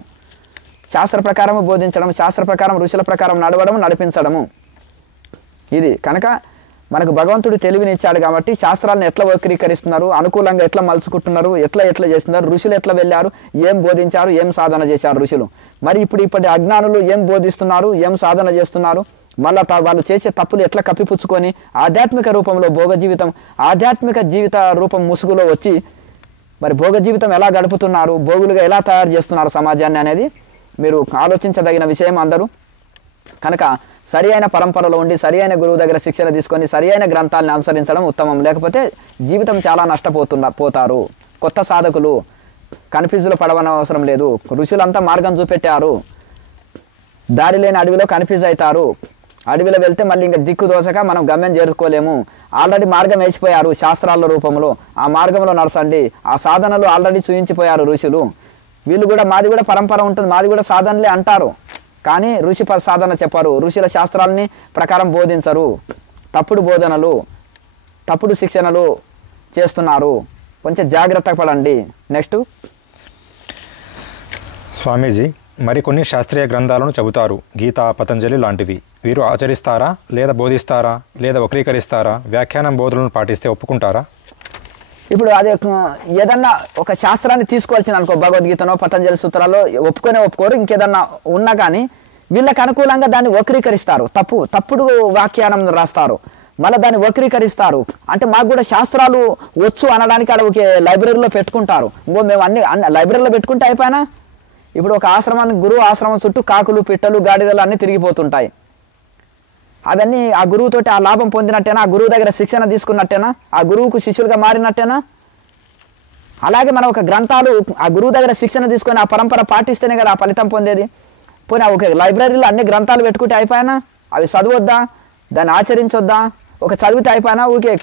శాస్త్ర ప్రకారం బోధించడం, శాస్త్ర ప్రకారం ఋషుల ప్రకారం నడవడం, నడిపించడము. ఇది కనుక మనకు భగవంతుడు తెలివినిచ్చాడు కాబట్టి శాస్త్రాలను ఎట్లా వక్రీకరిస్తున్నారు, అనుకూలంగా ఎట్లా మలుచుకుంటున్నారు, ఎట్లా చేస్తున్నారు, ఋషులు ఎట్లా వెళ్ళారు, ఏం బోధించారు, ఏం సాధన చేశారు ఋషులు. మరి ఇప్పటి అజ్ఞానులు ఏం బోధిస్తున్నారు, ఏం సాధన చేస్తున్నారు, మళ్ళీ వాళ్ళు చేసే తప్పులు ఎట్లా కప్పిపుచ్చుకొని ఆధ్యాత్మిక రూపంలో భోగ జీవితం, ఆధ్యాత్మిక జీవిత రూపం ముసుగులో వచ్చి మరి భోగ జీవితం ఎలా గడుపుతున్నారు, భోగులుగా ఎలా తయారు చేస్తున్నారు సమాజాన్ని అనేది మీరు ఆలోచించదగిన విషయం అందరూ. కనుక సరి అయిన పరంపరలో ఉండి సరి అయిన గురువు దగ్గర శిక్షణ తీసుకొని సరి అయిన గ్రంథాలను అనుసరించడం ఉత్తమం. లేకపోతే జీవితం చాలా పోతారు. కొత్త సాధకులు కన్ఫ్యూజ్లో పడవన అవసరం లేదు. ఋషులంతా మార్గం చూపెట్టారు. దారి లేని అడవిలో కన్ఫ్యూజ్ అవుతారు. అడవిలో వెళ్తే మళ్ళీ ఇంకా దిక్కు దోసక మనం గమ్యం చేరుకోలేము. ఆల్రెడీ మార్గం వేసిపోయారు శాస్త్రాల రూపంలో. ఆ మార్గంలో నడచండి. ఆ సాధనలు ఆల్రెడీ చూయించిపోయారు ఋషులు. వీళ్ళు కూడా మాది కూడా పరంపర ఉంటుంది, మాది కూడా సాధనలే అంటారు. కానీ ఋషి సాధన చెప్పారు, ఋషుల శాస్త్రాలని ప్రకారం బోధించరు. తప్పుడు బోధనలు, తప్పుడు శిక్షణలు చేస్తున్నారు. కొంచెం జాగ్రత్త పడండి. నెక్స్ట్ స్వామీజీ మరికొన్ని శాస్త్రీయ గ్రంథాలను చెబుతారు, గీత, పతంజలి లాంటివి. వీరు ఆచరిస్తారా లేదా బోధిస్తారా లేదా వక్రీకరిస్తారా? వ్యాఖ్యానం బోధనలను పాటిస్తే ఒప్పుకుంటారా? ఇప్పుడు అదే ఏదన్నా ఒక శాస్త్రాన్ని తీసుకోవాల్సింది అనుకో, భగవద్గీతనో పతంజలి సూత్రాల్లో ఒప్పుకోరు, ఇంకేదన్నా ఉన్నా కానీ వీళ్ళకి అనుకూలంగా దాన్ని వక్రీకరిస్తారు, తప్పుడు వ్యాఖ్యానం రాస్తారు, మళ్ళీ దాన్ని వక్రీకరిస్తారు. అంటే మాకు కూడా శాస్త్రాలు వచ్చు అనడానికి అలా ఒకే లైబ్రరీలో పెట్టుకుంటారు. ఇంకో మేము అన్ని లైబ్రరీలో పెట్టుకుంటే అయిపోయినా. ఇప్పుడు ఒక ఆశ్రమానికి గురువు ఆశ్రమం చుట్టూ కాకులు పిట్టలు గాడిదలు అన్నీ తిరిగిపోతుంటాయి. అవన్నీ ఆ గురువుతోటి ఆ లాభం పొందినట్టేనా? ఆ గురువు దగ్గర శిక్షణ తీసుకున్నట్టేనా? ఆ గురువుకు శిష్యులుగా మారినట్టేనా? అలాగే మనం ఒక గ్రంథాలు ఆ గురువు దగ్గర శిక్షణ తీసుకొని ఆ పరంపర పాటిస్తేనే కదా ఆ ఫలితం పొందేది. పోనీ ఒక లైబ్రరీలో అన్ని గ్రంథాలు పెట్టుకుంటే అయిపోయినా? అవి చదవద్దా? దాన్ని ఆచరించొద్దా? ఒక చదివితే అయిపోయినా? ఊకే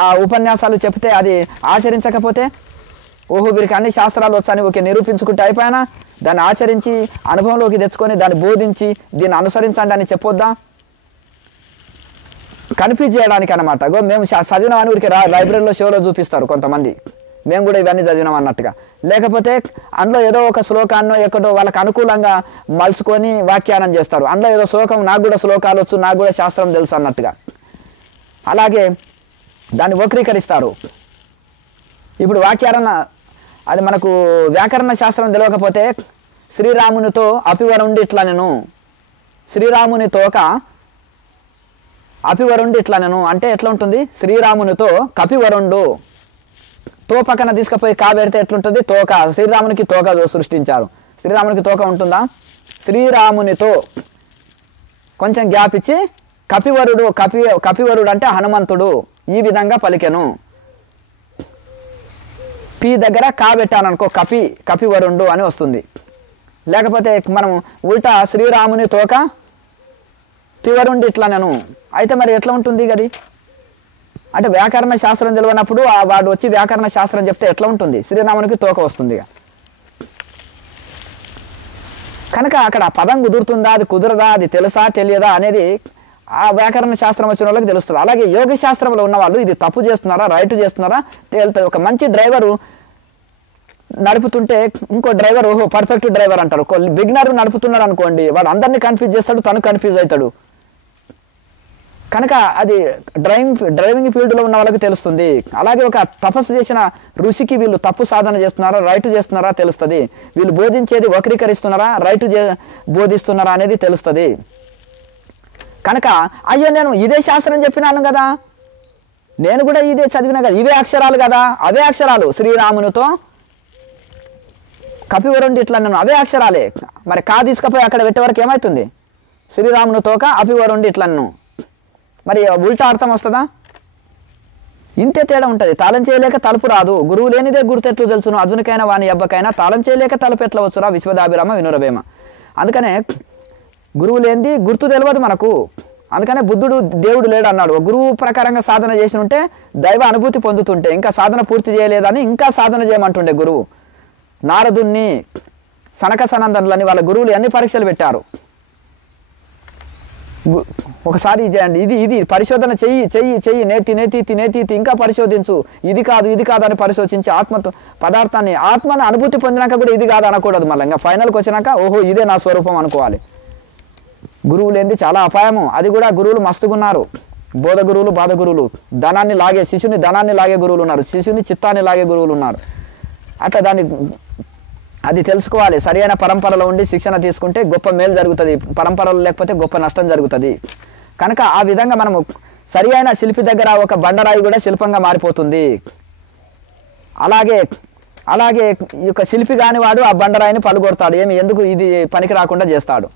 ఆ ఉపన్యాసాలు చెప్తే అది ఆచరించకపోతే ఓహో వీరికి అన్ని శాస్త్రాలు వచ్చని ఓకే నిరూపించుకుంటే అయిపోయినా? దాన్ని ఆచరించి అనుభవంలోకి తెచ్చుకొని దాన్ని బోధించి దీన్ని అనుసరించండి అని చెప్పొద్దా? కన్ఫ్యూజ్ చేయడానికి అనమాట. మేము చదివినామని ఊరికి లైబ్రరీలో షోలో చూపిస్తారు కొంతమంది, మేము కూడా ఇవన్నీ చదివినాం అన్నట్టుగా. లేకపోతే అందులో ఏదో ఒక శ్లోకాన్నో ఎక్కడో వాళ్ళకి అనుకూలంగా మలుచుకొని వ్యాఖ్యానం చేస్తారు. అందులో ఏదో శ్లోకం నాకు కూడా శ్లోకాలు వచ్చు, నాకు కూడా శాస్త్రం తెలుసు అన్నట్టుగా. అలాగే దాన్ని వక్రీకరిస్తారు. ఇప్పుడు వ్యాఖ్యాన అది మనకు వ్యాకరణ శాస్త్రం తెలియకపోతే శ్రీరామునితో అపివరుండి ఇట్లా నేను శ్రీరాముని తోక అపివరుండి ఇట్లా నేను అంటే ఎట్లా ఉంటుంది? శ్రీరామునితో కపివరుండు తో పక్కన తీసుకుపోయి పెడితే ఎట్లుంటుంది? తోక. శ్రీరామునికి తోక సృష్టించారు. శ్రీరామునికి తోక ఉంటుందా? శ్రీరామునితో కొంచెం గ్యాప్ ఇచ్చి కపివరుడు కపివరుడు అంటే హనుమంతుడు ఈ విధంగా పలికెను. పి దగ్గర పెట్టాననుకో కపివరుండు అని వస్తుంది. లేకపోతే మనం ఉల్టా శ్రీరాముని తోక పివరుండి ఇట్లా నేను అయితే మరి ఎట్లా ఉంటుంది గది? అంటే వ్యాకరణ శాస్త్రం తెలియనప్పుడు వాడు వచ్చి వ్యాకరణ శాస్త్రం చెప్తే ఎట్లా ఉంటుంది? శ్రీరామునికి తోక వస్తుంది. కనుక అక్కడ పదం కుదురుతుందా, అది కుదరదా, అది తెలుసా తెలియదా అనేది ఆ వ్యాకరణ శాస్త్రం వచ్చిన వాళ్ళకి తెలుస్తుంది. అలాగే యోగ శాస్త్రంలో ఉన్న వాళ్ళు ఇది తప్పు చేస్తున్నారా రైట్ చేస్తున్నారా తేలుతుంది. ఒక మంచి డ్రైవరు నడుపుతుంటే ఇంకో డ్రైవర్ ఓహో పర్ఫెక్ట్ డ్రైవర్ అంటారు. బిగినర్ నడుపుతున్నాడు అనుకోండి, వాడు అందరినీ కన్ఫ్యూజ్ చేస్తాడు, తను కన్ఫ్యూజ్ అవుతాడు. కనుక అది డ్రైవింగ్ ఫీల్డ్లో ఉన్న వాళ్ళకి తెలుస్తుంది. అలాగే ఒక తపస్సు చేసిన ఋషికి వీళ్ళు తప్పు సాధన చేస్తున్నారా రైట్ చేస్తున్నారా తెలుస్తుంది. వీళ్ళు బోధించేది వక్రీకరిస్తున్నారా రైట్ బోధిస్తున్నారా అనేది తెలుస్తుంది. కనుక అయ్యో నేను ఇదే శాస్త్రం చెప్పినాను కదా, నేను కూడా ఇదే చదివినా కదా, ఇవే అక్షరాలు కదా, అవే అక్షరాలు శ్రీరామునితో కపివరుండి ఇట్లా నేను అవే అక్షరాలే. మరి తీసుకపోయి అక్కడ పెట్టే వరకు ఏమవుతుంది? శ్రీరామునితోక అపివరుండి ఇట్లా నన్ను మరి ఉల్టా అర్థం వస్తుందా? ఇంతే తేడా ఉంటుంది. తాళం చేయలేక తలుపు రాదు, గురువు లేనిదే గుర్తెట్లు తెలుసును, అర్జునికైనా వాని అబ్బకైనా తాళం చేయలేక తలుపు ఎట్లా వచ్చురా విశ్వదాభిరామ వినురవేమ. అందుకనే గురువు లేనిది గుర్తు తెలియదు మనకు. అందుకనే బుద్ధుడు దేవుడు లేడు అన్నాడు. గురువు ప్రకారంగా సాధన చేసి ఉంటే దైవ అనుభూతి పొందుతుంటే ఇంకా సాధన పూర్తి చేయలేదని ఇంకా సాధన చేయమంటుండే గురువు. నారదుణ్ణి సనక సనందనులని వాళ్ళ గురువులు ఎన్ని పరీక్షలు పెట్టారు. ఒకసారి చేయండి, ఇది పరిశోధన చెయ్యి నేతి ఇంకా పరిశోధించు, ఇది కాదు అని పరిశోధించి పదార్థాన్ని ఆత్మని అనుభూతి పొందినాక కూడా ఇది కాదు అనకూడదు. మళ్ళీ ఇంకా ఫైనల్కి వచ్చినాక ఓహో ఇదే నా స్వరూపం అనుకోవాలి. గురువు లేనిది చాలా అపాయము. అది కూడా గురువులు మస్తుగున్నారు, బోధ గురువులు బాధ గురువులు. ధనాన్ని లాగే శిశుని ధనాన్ని లాగే గురువులు ఉన్నారు, శిశుని చిత్తాన్ని లాగే గురువులు ఉన్నారు. అట్లా దాన్ని అది తెలుసుకోవాలి. సరైన పరంపరలో ఉండి శిక్షణ తీసుకుంటే గొప్ప మేలు జరుగుతుంది, పరంపరలో లేకపోతే గొప్ప నష్టం జరుగుతుంది. కనుక ఆ విధంగా మనము సరైన శిల్పి దగ్గర ఒక బండరాయి కూడా శిల్పంగా మారిపోతుంది. అలాగే ఈ యొక్క శిల్పి కాని వాడు ఆ బండరాయిని పలుగొడతాడు, ఎందుకు ఇది పనికి రాకుండా చేస్తాడు.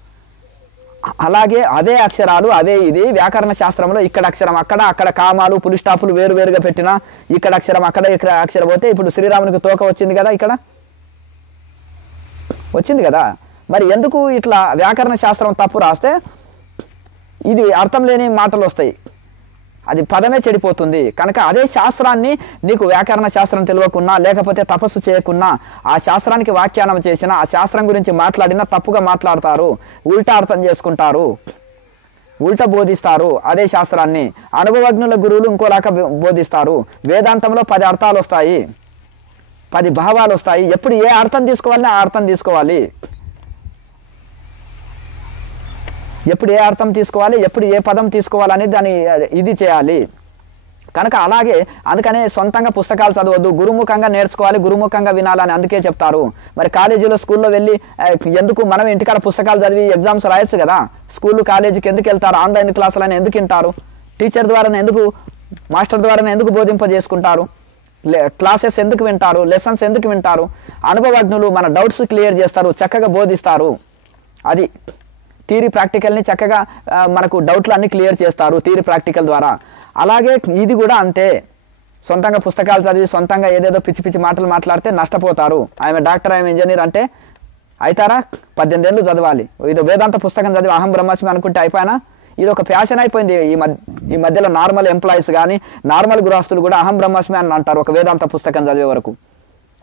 అలాగే అవే అక్షరాలు అవే ఇది వ్యాకరణ శాస్త్రంలో ఇక్కడ అక్షరం అక్కడ కామాలు పులి స్టాపులు వేరువేరుగా పెట్టినా ఇక్కడ అక్షరం ఇక్కడ అక్షరం పోతే ఇప్పుడు శ్రీరామునికి తోక వచ్చింది కదా, ఇక్కడ వచ్చింది కదా. మరి ఎందుకు ఇట్లా వ్యాకరణ శాస్త్రం తప్పు రాస్తే ఇది అర్థం లేని మాటలు వస్తాయి, అది పదమే చెడిపోతుంది. కనుక అదే శాస్త్రాన్ని నీకు వ్యాకరణ శాస్త్రం తెలియకున్నా లేకపోతే తపస్సు చేయకున్నా ఆ శాస్త్రానికి వ్యాఖ్యానం చేసిన ఆ శాస్త్రం గురించి మాట్లాడినా తప్పుగా మాట్లాడతారు, ఉల్టా అర్థం చేసుకుంటారు, ఉల్టా బోధిస్తారు. అదే శాస్త్రాన్ని అనుభవజ్ఞుల గురువులు ఇంకోలాగా బోధిస్తారు. వేదాంతంలో 10 అర్థాలు వస్తాయి, 10 భావాలు వస్తాయి. ఎప్పుడు ఏ అర్థం తీసుకోవాలని ఆ అర్థం తీసుకోవాలి. ఎప్పుడు ఏ అర్థం తీసుకోవాలి, ఎప్పుడు ఏ పదం తీసుకోవాలని దాన్ని ఇది చేయాలి. కనుక అలాగే అందుకనే సొంతంగా పుస్తకాలు చదవద్దు, గురుముఖంగా నేర్చుకోవాలి, గురుముఖంగా వినాలని అందుకే చెప్తారు. మరి కాలేజీలో స్కూల్లో వెళ్ళి ఎందుకు మనం ఇంటికాడ పుస్తకాలు చదివి ఎగ్జామ్స్ రాయొచ్చు కదా, స్కూల్ కాలేజీకి ఎందుకు వెళ్తారు, ఆన్లైన్ క్లాసులని ఎందుకు వింటారు, టీచర్ ద్వారానే ఎందుకు, మాస్టర్ ద్వారానే ఎందుకు బోధింపజేసుకుంటారు, క్లాసెస్ ఎందుకు వింటారు, లెసన్స్ ఎందుకు వింటారు, అనుభవజ్ఞులు మన డౌట్స్ క్లియర్ చేస్తారు, చక్కగా బోధిస్తారు. అది థియరీ ప్రాక్టికల్ని చక్కగా మనకు డౌట్లు అన్నీ క్లియర్ చేస్తారు థియరీ ప్రాక్టికల్ ద్వారా. అలాగే ఇది కూడా అంతే, సొంతంగా పుస్తకాలు చదివి సొంతంగా ఏదేదో పిచ్చి పిచ్చి మాటలు మాట్లాడితే నష్టపోతారు. ఆమె డాక్టర్, ఆమె ఇంజనీర్ అంటే అవుతారా? 18 ఏళ్ళు చదవాలి. ఇది వేదాంత పుస్తకం చదివి అహం బ్రహ్మాస్మి అనుకుంటే అయిపోయినా? ఇది ఒక ప్యాషన్ అయిపోయింది. ఈ మధ్యలో నార్మల్ ఎంప్లాయీస్ కానీ నార్మల్ గృహస్థులు కూడా అహం బ్రహ్మాస్మి అని అంటారు ఒక వేదాంత పుస్తకం చదివే వరకు.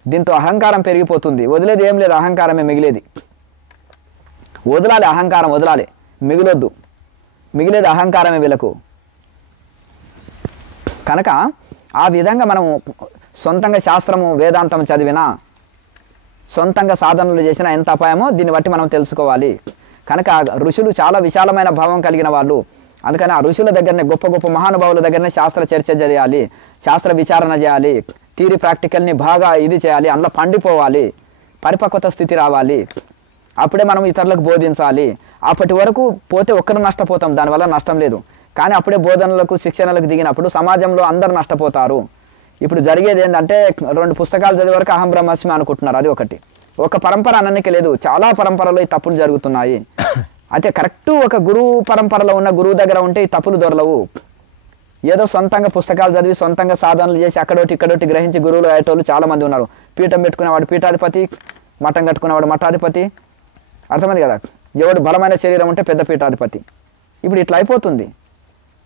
దీంతో అహంకారం పెరిగిపోతుంది. వదిలేది ఏం లేదు, అహంకారమే మిగిలేది. వదలాలి, అహంకారం వదలాలి, మిగిలొద్దు. మిగిలేది అహంకారమే వీళ్ళకు. కనుక ఆ విధంగా మనం సొంతంగా శాస్త్రము వేదాంతం చదివినా, సొంతంగా సాధనలు చేసినా ఎంత అపాయమో దీన్ని బట్టి మనం తెలుసుకోవాలి. కనుక ఋషులు చాలా విశాలమైన భావం కలిగిన వాళ్ళు. అందుకని ఆ ఋషుల దగ్గరనే, గొప్ప గొప్ప మహానుభావుల దగ్గరనే శాస్త్ర చర్చ చేయాలి, శాస్త్ర విచారణ చేయాలి, థియరీ ప్రాక్టికల్ని బాగా ఇది చేయాలి, అందులో పండిపోవాలి, పరిపక్వత స్థితి రావాలి. అప్పుడే మనం ఇతరులకు బోధించాలి. అప్పటి వరకు పోతే ఒక్కరు నష్టపోతాం, దానివల్ల నష్టం లేదు. కానీ అప్పుడే బోధనలకు శిక్షణలకు దిగినప్పుడు సమాజంలో అందరు నష్టపోతారు. ఇప్పుడు జరిగేది ఏంటంటే 2 పుస్తకాలు చదివే వరకు అహం బ్రహ్మాస్మి అనుకుంటున్నారు. అది ఒకటి. ఒక పరంపర అనడానికి లేదు, చాలా పరంపరలో ఈ తప్పులు జరుగుతున్నాయి. అయితే కరెక్టు ఒక గురువు పరంపరలో ఉన్న గురువు దగ్గర ఉంటే ఈ తప్పులు దొరలవు. ఏదో సొంతంగా పుస్తకాలు చదివి సొంతంగా సాధనలు చేసి అక్కడోటి ఇక్కడోటి గ్రహించి గురువులు అయ్యేటోళ్ళు చాలామంది ఉన్నారు. పీఠం పెట్టుకునేవాడు పీఠాధిపతి, మఠం కట్టుకునేవాడు మఠాధిపతి. అర్థమైంది కదా? ఎవడు బలమైన శరీరం ఉంటే పెద్ద పీఠాధిపతి. ఇప్పుడు ఇట్లా అయిపోతుంది.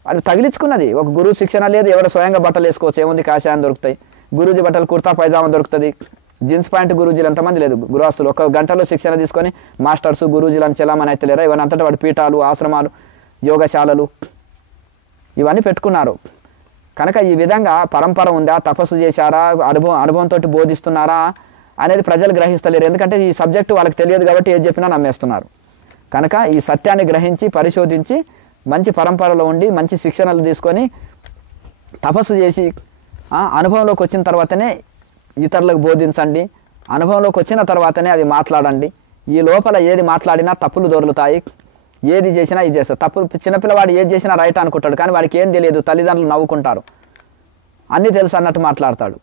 అది తగిలించుకున్నది. ఒక గురువు శిక్షణ లేదు, ఎవరు స్వయంగా బట్టలు వేసుకోవచ్చు, ఏముంది కాషాయం దొరుకుతాయి, గురూజీ బట్టలు కుర్తా పైజామా దొరుకుతుంది, జీన్స్ ప్యాంట్ గురూజీలు ఎంతమంది లేదు. గృహస్థులు 1 గంటలో శిక్షణ తీసుకొని మాస్టర్స్ గురూజీలు అని చెలామని అయితే లేరా? ఇవన్నీ అంతటా వాడి పీఠాలు, ఆశ్రమాలు, యోగశాలలు ఇవన్నీ పెట్టుకున్నారు. కనుక ఈ విధంగా పరంపర ఉందా, తపస్సు చేశారా, అనుభవంతో బోధిస్తున్నారా అనేది ప్రజలు గ్రహిస్తలేరు. ఎందుకంటే ఈ సబ్జెక్టు వాళ్ళకి తెలియదు కాబట్టి ఏది చెప్పినా నమ్మేస్తున్నారు. కనుక ఈ సత్యాన్ని గ్రహించి పరిశోధించి మంచి పరంపరలో ఉండి మంచి శిక్షణలు తీసుకొని తపస్సు చేసి అనుభవంలోకి వచ్చిన తర్వాతనే ఇతరులకు బోధించండి. అనుభవంలోకి వచ్చిన తర్వాతనే అవి మాట్లాడండి. ఈ లోపల ఏది మాట్లాడినా తప్పులు దొరుకుతాయి. ఏది చేసినా ఇది చేస్తారు. తప్పులు చిన్నపిల్లవాడు ఏది చేసినా రైట్ అనుకుంటాడు, కానీ వాడికి ఏం తెలియదు. తల్లిదండ్రులు నవ్వుకుంటారు, అన్నీ తెలుసు అన్నట్టు మాట్లాడతాడు.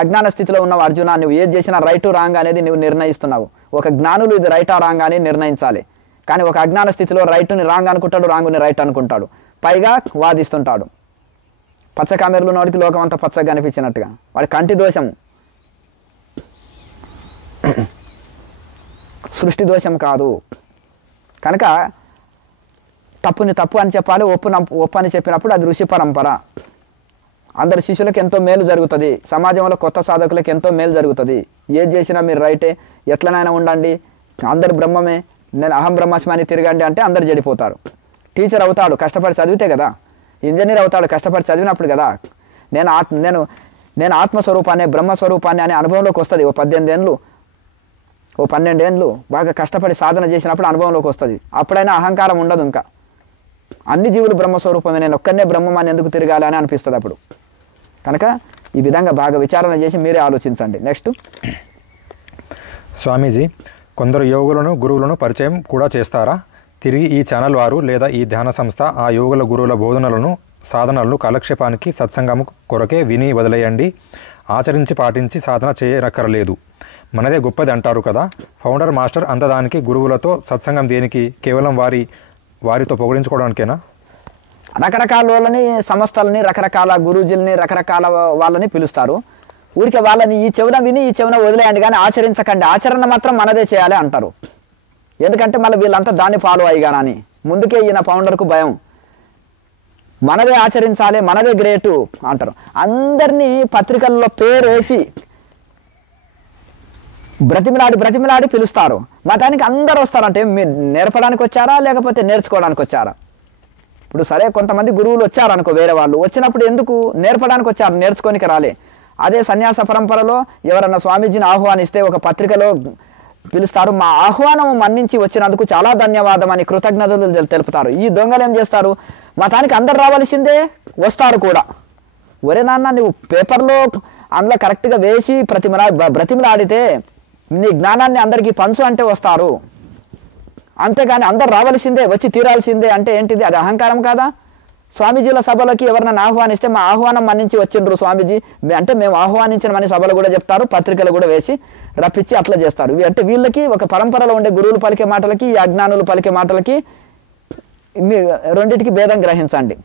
అజ్ఞాన స్థితిలో ఉన్న అర్జున, నువ్వు ఏది చేసినా రైటు రాంగ్ అనేది నువ్వు నిర్ణయిస్తున్నావు. ఒక జ్ఞానులు ఇది రైటా రాంగ్ అని నిర్ణయించాలి. కానీ ఒక అజ్ఞాన స్థితిలో రైటుని రాంగ్ అనుకుంటాడు, రాంగుని రైట్ అనుకుంటాడు, పైగా వాదిస్తుంటాడు. పచ్చ కామెరలు నోడికి లోకం అంతా పచ్చగా కనిపించినట్టుగా. వాడి కంటి దోషం, సృష్టి దోషం కాదు. కనుక తప్పుని తప్పు అని చెప్పాలి, ఒప్పు అని చెప్పినప్పుడు అది ఋషి పరంపర. అందరి శిష్యులకు ఎంతో మేలు జరుగుతుంది. సమాజంలో కొత్త సాధకులకు ఎంతో మేలు జరుగుతుంది. ఏది చేసినా మీరు రైటే, ఎట్లనైనా ఉండండి, అందరు బ్రహ్మమే, నేను అహం బ్రహ్మాస్మి అని తిరగండి అంటే అందరు చెడిపోతారు. టీచర్ అవుతాడు కష్టపడి చదివితే కదా, ఇంజనీర్ అవుతాడు కష్టపడి చదివినప్పుడు కదా. నేను ఆత్మస్వరూపాన్ని, బ్రహ్మస్వరూపాన్ని అనే అనుభవంలోకి వస్తుంది. ఓ 18 ఏళ్ళు, ఓ 12 ఏళ్ళు బాగా కష్టపడి సాధన చేసినప్పుడు అనుభవంలోకి వస్తుంది. అప్పుడైనా అహంకారం ఉండదు. ఇంకా అన్ని జీవులు బ్రహ్మస్వరూపమే, నేను ఒక్కనే బ్రహ్మమాన్ని ఎందుకు తిరగాలి అని అనిపిస్తుంది అప్పుడు. కనుక ఈ విధంగా బాగా విచారణ చేసి మీరే ఆలోచించండి. నెక్స్ట్, స్వామీజీ, కొందరు యోగులను గురువులను పరిచయం కూడా చేస్తారా? తిరిగి ఈ ఛానల్ వారు లేదా ఈ ధ్యాన సంస్థ ఆ యోగుల గురువుల బోధనలను, సాధనలను కాలక్షేపానికి సత్సంగము కొరకే విని వదిలేయండి. ఆచరించి పాటించి సాధన చేయనక్కరలేదు, మనదే గొప్పది అంటారు కదా. ఫౌండర్ మాస్టర్ అంతదానికి గురువులతో సత్సంగం దేనికి? కేవలం వారితో పొగిడించుకోవడానికేనా? రకరకాల వాళ్ళని, సంస్థలని, రకరకాల గురూజీలని, రకరకాల వాళ్ళని పిలుస్తారు. ఊరికే వాళ్ళని ఈ చెవున విని ఈ చెవున వదిలేయండి, కానీ ఆచరించకండి. ఆచరణ మాత్రం మనదే చేయాలి అంటారు. ఎందుకంటే మళ్ళీ వీళ్ళంతా దాన్ని ఫాలో అయ్యిగానని. ముందుకే ఈయన ఫౌండర్కు భయం, మనదే ఆచరించాలి, మనదే గ్రేటు అంటారు. అందరినీ పత్రికల్లో పేరు వేసి బ్రతిమిలాడి పిలుస్తారు. మతానికి అందరూ వస్తారంటే మీరు నేర్పడానికి వచ్చారా లేకపోతే నేర్చుకోవడానికి వచ్చారా? ఇప్పుడు సరే కొంతమంది గురువులు వచ్చారనుకో, వేరే వాళ్ళు వచ్చినప్పుడు ఎందుకు నేర్పడానికి వచ్చారు, నేర్చుకోనికి రాలే. అదే సన్యాస పరంపరలో ఎవరన్నా స్వామీజీని ఆహ్వానిస్తే ఒక పత్రికలో పిలుస్తారు. మా ఆహ్వానం మన్నించి వచ్చినందుకు చాలా ధన్యవాదం అని కృతజ్ఞతలు తెలుపుతారు. ఈ దొంగలు ఏం చేస్తారు, మతానికి అందరు రావాల్సిందే, వస్తారు కూడా. ఒరే నాన్న నువ్వు పేపర్లో అందులో కరెక్ట్గా వేసి బ్రతిమలాడితే నీ జ్ఞానాన్ని అందరికీ పంచు అంటే వస్తారు. అంతేగాని అందరు రావాల్సిందే, వచ్చి తీరాల్సిందే అంటే ఏంటిది? అది అహంకారం కాదా? స్వామీజీల సభలకి ఎవరినైనా ఆహ్వానిస్తే మా ఆహ్వానం మన్నించి వచ్చిండ్రు స్వామీజీ అంటే మేము ఆహ్వానించినమని సభలు కూడా చెప్తారు, పత్రికలు కూడా వేసి రప్పించి అట్లా చేస్తారు. అంటే వీళ్ళకి ఒక పరంపరలో ఉండే గురువులు పలికే మాటలకి ఈ అజ్ఞానులు పలికే మాటలకి రెండింటికి భేదం గ్రహించండి.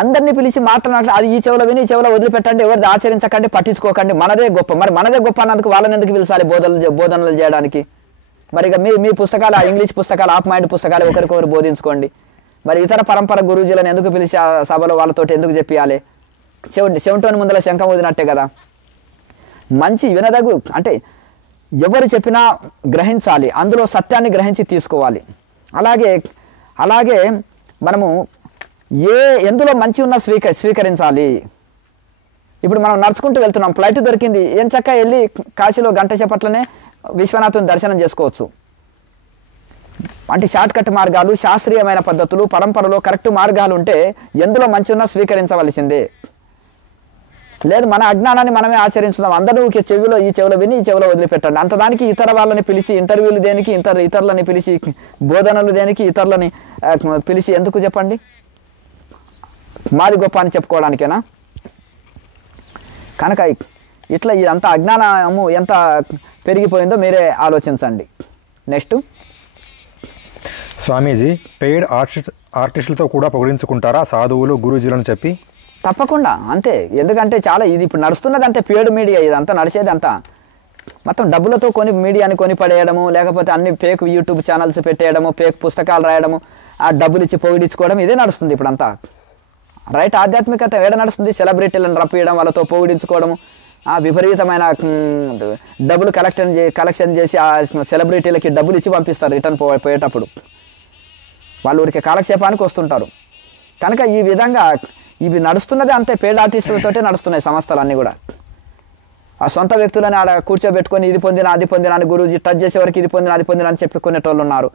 అందరినీ పిలిచి మాట్లాడాలి, అది ఈ చెవులో విని ఈ చెవులో వదిలిపెట్టండి, ఎవరిది ఆచరించకండి, పట్టించుకోకండి, మనదే గొప్ప. మరి మనదే గొప్ప అన్నందుకు వాళ్ళని ఎందుకు పిలిచాలి బోధనలు చేయడానికి? మరి ఇక మీ పుస్తకాలు, ఇంగ్లీష్ పుస్తకాలు, ఆఫ్ మైండ్ పుస్తకాలు ఒకరికొకరు బోధించుకోండి. మరి ఇతర పరంపర గురూజీలను ఎందుకు పిలిచి ఆ సభలో వాళ్ళతో ఎందుకు చెప్పియాలి? చెవిటోని ముందర శంఖం వదినట్టే కదా. మంచి వినదగు అంటే ఎవరు చెప్పినా గ్రహించాలి, అందులో సత్యాన్ని గ్రహించి తీసుకోవాలి. అలాగే మనము ఎందులో మంచి ఉన్నా స్వీకరించాలి. ఇప్పుడు మనం నడుచుకుంటూ వెళ్తున్నాం, ఫ్లైట్ దొరికింది, ఏం చక్క వెళ్ళి కాశీలో గంట సేపట్లనే విశ్వనాథుని దర్శనం చేసుకోవచ్చు. అంటే షార్ట్ కట్ మార్గాలు, శాస్త్రీయమైన పద్ధతులు, పరంపరలో కరెక్ట్ మార్గాలు ఉంటే ఎందులో మంచి ఉన్నా స్వీకరించవలసిందే. లేదు మన అజ్ఞానాన్ని మనమే ఆచరించుదాం, అందరూ ఈ చెవిలో విని ఈ చెవిలో వదిలిపెట్టండి. అంతదానికి ఇతర వాళ్ళని పిలిచి ఇంటర్వ్యూలు దేనికి, ఇతరులని పిలిచి బోధనలు దేనికి, ఇతరులని పిలిచి ఎందుకు చెప్పండి? మాది గొప్ప అని చెప్పుకోవడానికేనా? కనుక ఇట్లా ఇదంతా అజ్ఞానము ఎంత పెరిగిపోయిందో మీరే ఆలోచించండి. నెక్స్ట్, స్వామీజీ పెయిడ్ ఆర్టిస్టులతో కూడా పొగిడించుకుంటారా సాధువులు గురూజీలను చెప్పి? తప్పకుండా అంతే. ఎందుకంటే చాలా ఇది ఇప్పుడు నడుస్తున్నది అంటే పేడ్ మీడియా, ఇదంతా నడిచేది అంతా మొత్తం డబ్బులతో మీడియాని కొని పడేయడము, లేకపోతే అన్ని ఫేక్ యూట్యూబ్ ఛానల్స్ పెట్టేయడము, ఫేక్ పుస్తకాలు రాయడము, ఆ డబ్బులు ఇచ్చి పొగిడించుకోవడం, ఇదే నడుస్తుంది ఇప్పుడంతా. రైట్, ఆధ్యాత్మికత ఏడ నడుస్తుంది? సెలబ్రిటీలను రప్పియడం, వాళ్ళతో పొగిడించుకోవడము, విపరీతమైన డబ్బులు కలెక్షన్ చేసి ఆ సెలబ్రిటీలకి డబ్బులు ఇచ్చి పంపిస్తారు రిటర్న్ పోయేటప్పుడు. వాళ్ళు ఊరికి కాలక్షేపానికి వస్తుంటారు. కనుక ఈ విధంగా ఇవి నడుస్తున్నదే అంతే, పేడ్ ఆర్టిస్టులతోటే నడుస్తున్నాయి సంస్థలన్నీ కూడా. ఆ సొంత వ్యక్తులని ఆడ కూర్చోబెట్టుకొని ఇది పొందిన అది పొందిన అని గురూజీ టచ్ చేసేవరకు ఇది పొందిన అది పొందిన అని చెప్పుకునేటోళ్ళు ఉన్నారు.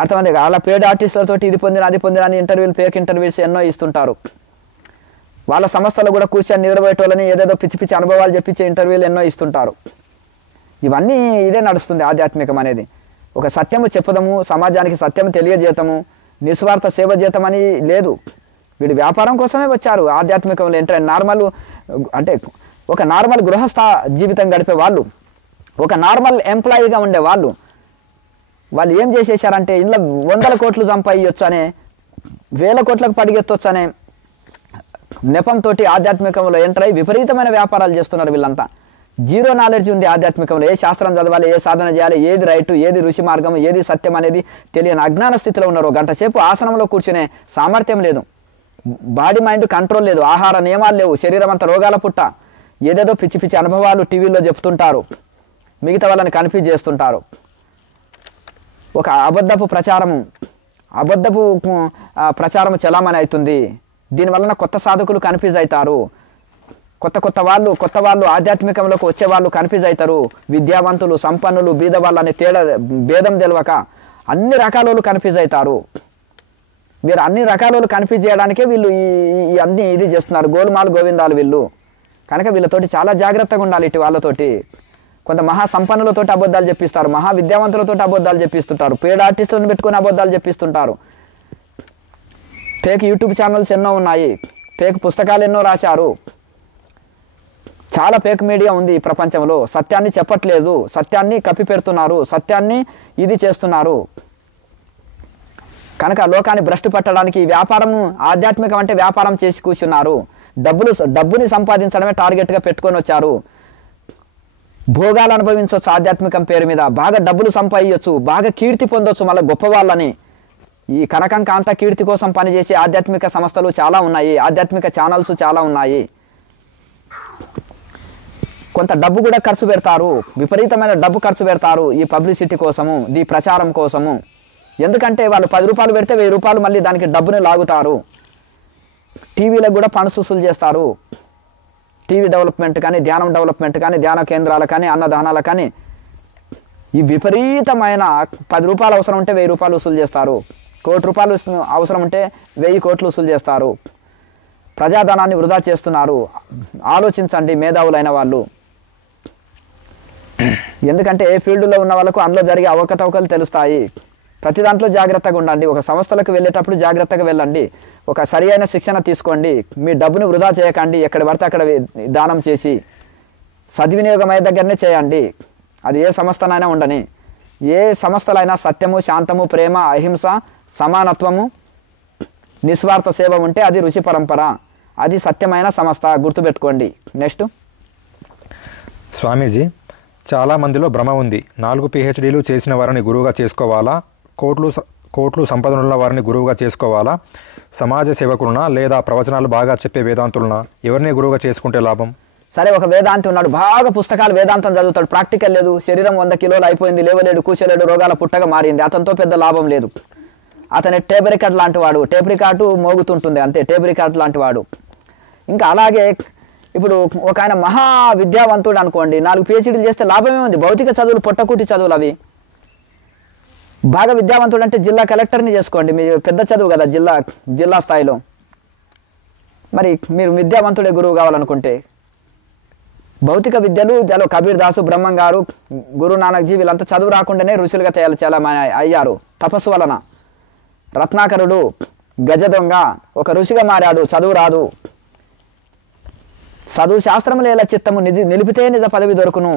అర్థమైంది. అలా పేడ్ ఆర్టిస్టులతో ఇది పొందిన అది పొందిన అని ఇంటర్వ్యూలు, ఫేక్ ఇంటర్వ్యూస్ ఎన్నో ఇస్తుంటారు. వాళ్ళ సంస్థలు కూడా కూర్చొని నిద్రపోయేటోళ్ళని ఏదేదో పిచ్చి పిచ్చి అనుభవాలు చెప్పించే ఇంటర్వ్యూలు ఎన్నో ఇస్తుంటారు. ఇవన్నీ ఇదే నడుస్తుంది ఆధ్యాత్మికం అనేది. ఒక సత్యము చెప్పదము, సమాజానికి సత్యము తెలియజేతము, నిస్వార్థ సేవ చేతమని లేదు. వీడు వ్యాపారం కోసమే వచ్చారు ఆధ్యాత్మికంలో ఎంటర్. అంటే ఒక నార్మల్ గృహస్థ జీవితం గడిపే వాళ్ళు, ఒక నార్మల్ ఎంప్లాయీగా ఉండే వాళ్ళు ఏం చేసేసారంటే ఇంట్లో 100 కోట్లు సంపాదించవచ్చు అనే, 1000 కోట్లకు పడిగెత్తవచ్చు అనే నెపంతో ఆధ్యాత్మికంలో ఎంటర్ అయ్యి విపరీతమైన వ్యాపారాలు చేస్తున్నారు వీళ్ళంతా. జీరో నాలెడ్జ్ ఉంది ఆధ్యాత్మికంలో. ఏ శాస్త్రం చదవాలి, ఏ సాధన చేయాలి, ఏది రైటు, ఏది ఋషి మార్గం, ఏది సత్యం అనేది తెలియని అజ్ఞాన స్థితిలో ఉన్నారు. గంట సేపు ఆసనంలో కూర్చునే సామర్థ్యం లేదు, బాడీ మైండ్ కంట్రోల్ లేదు, ఆహార నియమాలు లేవు, శరీరం అంతా రోగాల పుట్ట, ఏదేదో పిచ్చి పిచ్చి అనుభవాలు టీవీలో చెప్తుంటారు, మిగతా వాళ్ళని కన్ఫ్యూజ్ చేస్తుంటారు. ఒక అబద్ధపు ప్రచారము చలామణి అవుతుంది. దీనివలన కొత్త సాధకులు కన్ఫ్యూజ్ అవుతారు, కొత్త వాళ్ళు ఆధ్యాత్మికంలోకి వచ్చేవాళ్ళు కన్ఫ్యూజ్ అవుతారు. విద్యావంతులు, సంపన్నులు, బీద వాళ్ళని భేదం తెలియక అన్ని రకాల కన్ఫ్యూజ్ అవుతారు. మీరు అన్ని రకాల కన్ఫ్యూజ్ చేయడానికే వీళ్ళు అన్ని ఇది చేస్తున్నారు, గోలుమాలు గోవిందాలు వీళ్ళు. కనుక వీళ్ళతోటి చాలా జాగ్రత్తగా ఉండాలి. ఇటు వాళ్ళతోటి కొంత మహా సంపన్నులతోటి అబద్ధాలు చెప్పిస్తారు, మహా విద్యావంతులతో అబద్ధాలు చెప్పిస్తుంటారు, పేడ్ ఆర్టిస్టులను పెట్టుకుని అబద్ధాలు చెప్పిస్తుంటారు. ఫేక్ యూట్యూబ్ ఛానల్స్ ఎన్నో ఉన్నాయి, ఫేక్ పుస్తకాలు ఎన్నో రాశారు. చాలా ఫేక్ మీడియా ఉంది ఈ ప్రపంచంలో. సత్యాన్ని చెప్పట్లేదు, సత్యాన్ని కప్పి పెడుతున్నారు, సత్యాన్ని ఇది చేస్తున్నారు. కనుక లోకాన్ని భ్రష్టు పట్టడానికి వ్యాపారం, ఆధ్యాత్మికం అంటే వ్యాపారం చేసి కూర్చున్నారు. డబ్బుని సంపాదించడమే టార్గెట్గా పెట్టుకొని వచ్చారు. భోగాలు అనుభవించవచ్చు ఆధ్యాత్మికం పేరు మీద, బాగా డబ్బులు సంపాదించవచ్చు, బాగా కీర్తి పొందొచ్చు మళ్ళీ గొప్ప వాళ్ళని. ఈ కనకం కాంత కీర్తి కోసం పనిచేసే ఆధ్యాత్మిక సంస్థలు చాలా ఉన్నాయి, ఆధ్యాత్మిక ఛానల్స్ చాలా ఉన్నాయి. కొంత డబ్బు కూడా ఖర్చు పెడతారు, విపరీతమైన డబ్బు ఖర్చు పెడతారు ఈ పబ్లిసిటీ కోసము, ఈ ప్రచారం కోసము. ఎందుకంటే వాళ్ళు 10 రూపాయలు పెడితే 1000 రూపాయలు మళ్ళీ దానికి డబ్బుని లాగుతారు. టీవీలకు కూడా పణసుసులు చేస్తారు. టీవీ డెవలప్మెంట్ కానీ, ధ్యానం డెవలప్మెంట్ కానీ, ధ్యాన కేంద్రాలు కానీ, అన్నదానాలు కానీ ఈ విపరీతమైన 10 రూపాయలు అవసరం ఉంటే 1000 రూపాయలు వసూలు చేస్తారు, 1 కోటి రూపాయలు అవసరం ఉంటే 1000 కోట్లు వసూలు చేస్తారు. ప్రజాధనాన్ని వృధా చేస్తున్నారు. ఆలోచించండి మేధావులైన వాళ్ళు. ఎందుకంటే ఏ ఫీల్డ్లో ఉన్న వాళ్ళకు అందులో జరిగే అవకతవకలు తెలుస్తాయి. ప్రతి దాంట్లో జాగ్రత్తగా ఉండండి. ఒక సంస్థలకు వెళ్ళేటప్పుడు జాగ్రత్తగా వెళ్ళండి. ఒక సరి అయిన శిక్షణ తీసుకోండి. మీ డబ్బును వృధా చేయకండి. ఎక్కడ పడితే అక్కడ దానం చేసి సద్వినియోగం అయ్యే దగ్గరనే చేయండి. అది ఏ సంస్థనైనా ఉండని. ఏ సంస్థలైనా సత్యము, శాంతము, ప్రేమ, అహింస, సమానత్వము, నిస్వార్థ సేవ ఉంటే అది ఋషి పరంపర, అది సత్యమైన సంస్థ. గుర్తుపెట్టుకోండి. నెక్స్ట్ స్వామీజీ, చాలామందిలో భ్రమ ఉంది. 4 PhDలు చేసిన వారిని గురువుగా చేసుకోవాలా, కోట్లు సంపదనున్న వారిని గురువుగా చేసుకోవాలా, సమాజ సేవకులనా లేదా ప్రవచనాలు బాగా చెప్పే వేదాంతులనా, ఎవరిని గురువుగా చేసుకుంటే లాభం? సరే, ఒక వేదాంతి ఉన్నాడు, బాగా పుస్తకాలు వేదాంతం చదువుతాడు, ప్రాక్టికల్ లేదు, శరీరం 100 కిలోలు అయిపోయింది, లేవలేడు, కూర్చోలేడు, రోగాల పుట్టగా మారింది, అతనితో పెద్ద లాభం లేదు. అతని టేప్ రికార్డ్ లాంటి వాడు, టేప్ రికార్డు మోగుతుంటుంది అంతే, టేప్ రికార్డ్ లాంటి వాడు. ఇంకా అలాగే ఇప్పుడు ఒక ఆయన మహా విద్యావంతుడు అనుకోండి, 4 PhDలు చేస్తే లాభమే ఉంది. భౌతిక చదువులు పొట్టకూటి చదువులు అవి. బాగా విద్యావంతుడు అంటే జిల్లా కలెక్టర్ని చేసుకోండి, మీ పెద్ద చదువు కదా జిల్లా స్థాయిలో. మరి మీరు విద్యావంతుడే గురువు కావాలనుకుంటే భౌతిక విద్యలు కబీర్ దాసు, బ్రహ్మం గారు, గురు నానక్జీ వీళ్ళంతా చదువు రాకుండానే ఋషులుగా చాలా అయ్యారు తపస్సు వలన. రత్నాకరుడు గజ దొంగ ఒక ఋషిగా మారాడు, చదువు రాదు. చదువు శాస్త్రము లేల చిత్తము నిలిపితే నిజ పదవి దొరుకును.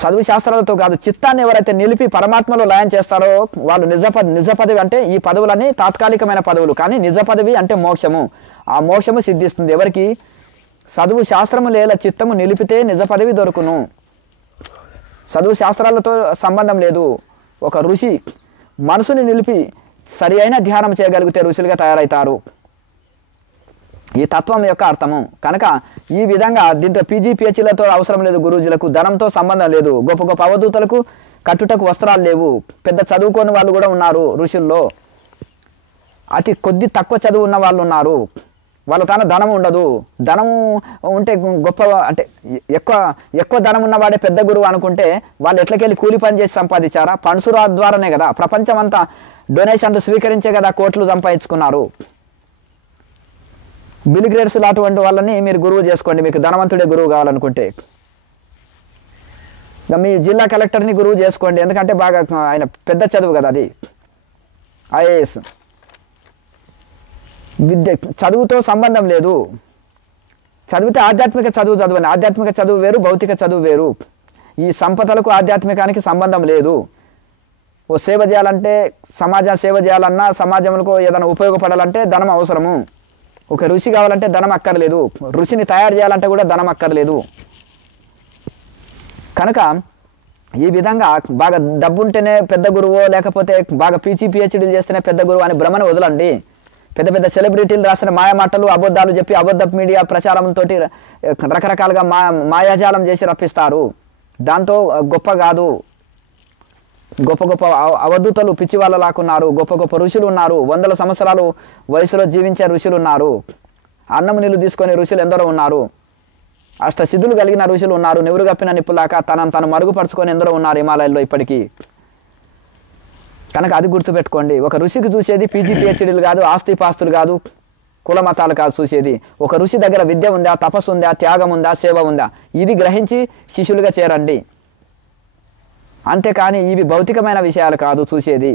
చదువు శాస్త్రాలతో కాదు, చిత్తాన్ని ఎవరైతే నిలిపి పరమాత్మలో లయం చేస్తారో వాళ్ళు నిజ పదవి. అంటే ఈ పదవులన్నీ తాత్కాలికమైన పదవులు, కానీ నిజ పదవి అంటే మోక్షము. ఆ మోక్షము సిద్ధిస్తుంది ఎవరికి? చదువు శాస్త్రము లేల చిత్తము నిలిపితే నిజ పదవి దొరుకును. చదువు శాస్త్రాలతో సంబంధం లేదు. ఒక ఋషి మనసుని నిలిపి సరి అయిన ధ్యానం చేయగలిగితే ఋషులుగా తయారవుతారు. ఈ తత్వం యొక్క అర్థము. కనుక ఈ విధంగా దీంతో PG PhDలతో అవసరం లేదు. గురూజీలకు ధనంతో సంబంధం లేదు. గొప్ప గొప్ప అవధూతలకు కట్టుటకు వస్త్రాలు లేవు. పెద్ద చదువుకోని వాళ్ళు కూడా ఉన్నారు ఋషుల్లో. అతి తక్కువ చదువు ఉన్న వాళ్ళు ఉన్నారు. వాళ్ళ తన ధనం ఉండదు. ధనము ఉంటే గొప్ప అంటే ఎక్కువ ధనం ఉన్నవాడే పెద్ద గురువు అనుకుంటే వాళ్ళు ఎట్లకెళ్ళి కూలి పని చేసి సంపాదించారా? ఫండ్స్ ద్వారానే కదా. ప్రపంచం అంతా డొనేషన్లు స్వీకరించే కదా కోట్లు సంపాదించుకున్నారు. బిల్ గ్రేట్స్ అటువంటి వాళ్ళని మీరు గురువు చేసుకోండి, మీకు ధనవంతుడే గురువు కావాలనుకుంటే. మీ జిల్లా కలెక్టర్ని గురువు చేసుకోండి, ఎందుకంటే బాగా ఆయన పెద్ద చదువు కదా అది, IAS. విద్య చదువుతో సంబంధం లేదు. చదివితే ఆధ్యాత్మిక చదువు చదవండి. ఆధ్యాత్మిక చదువు వేరు, భౌతిక చదువు వేరు. ఈ సంపదలకు ఆధ్యాత్మికానికి సంబంధం లేదు. ఓ సేవ చేయాలంటే, సమాజ సేవ చేయాలన్నా, సమాజంలో ఏదైనా ఉపయోగపడాలంటే ధనం అవసరము. ఒక ఋషి కావాలంటే ధనం అక్కర్లేదు. ఋషిని తయారు చేయాలంటే కూడా ధనం అక్కర్లేదు. కనుక ఈ విధంగా బాగా డబ్బు ఉంటేనే పెద్ద గురువో, లేకపోతే బాగా PG PhDలు చేస్తేనే పెద్ద గురువు అని భ్రమను వదలండి. పెద్ద పెద్ద సెలబ్రిటీలు రాసిన మాయమాటలు, అబద్ధాలు చెప్పి అబద్ధ మీడియా ప్రచారంతో రకరకాలుగా మాయాజాలం చేసి రప్పిస్తారు. దాంతో గొప్ప కాదు. గొప్ప గొప్ప అవధూతలు పిచ్చి వాళ్ళ లాకున్నారు. గొప్ప గొప్ప ఋషులు ఉన్నారు. 100 సంవత్సరాలు వయసులో జీవించే ఋషులు ఉన్నారు. అన్నం నీళ్ళు తీసుకొని ఋషులు ఎందరో ఉన్నారు. అష్టసిద్ధులు కలిగిన ఋషులు ఉన్నారు. నెవరు కప్పిన నిప్పులాక తను మరుగుపరుచుకొని ఎందరో ఉన్నారు హిమాలయాల్లో ఇప్పటికీ. కనుక అది గుర్తుపెట్టుకోండి. ఒక ఋషికి చూసేది PG PhDలు కాదు, ఆస్తిపాస్తులు కాదు, కుల మతాలు కాదు చూసేది. ఒక ఋషి దగ్గర విద్య ఉందా, తపస్సు ఉందా, త్యాగం ఉందా, సేవ ఉందా, ఇది గ్రహించి శిష్యులుగా చేరండి. అంతేకాని ఇవి భౌతికమైన విషయాలు కాదు చూసేది.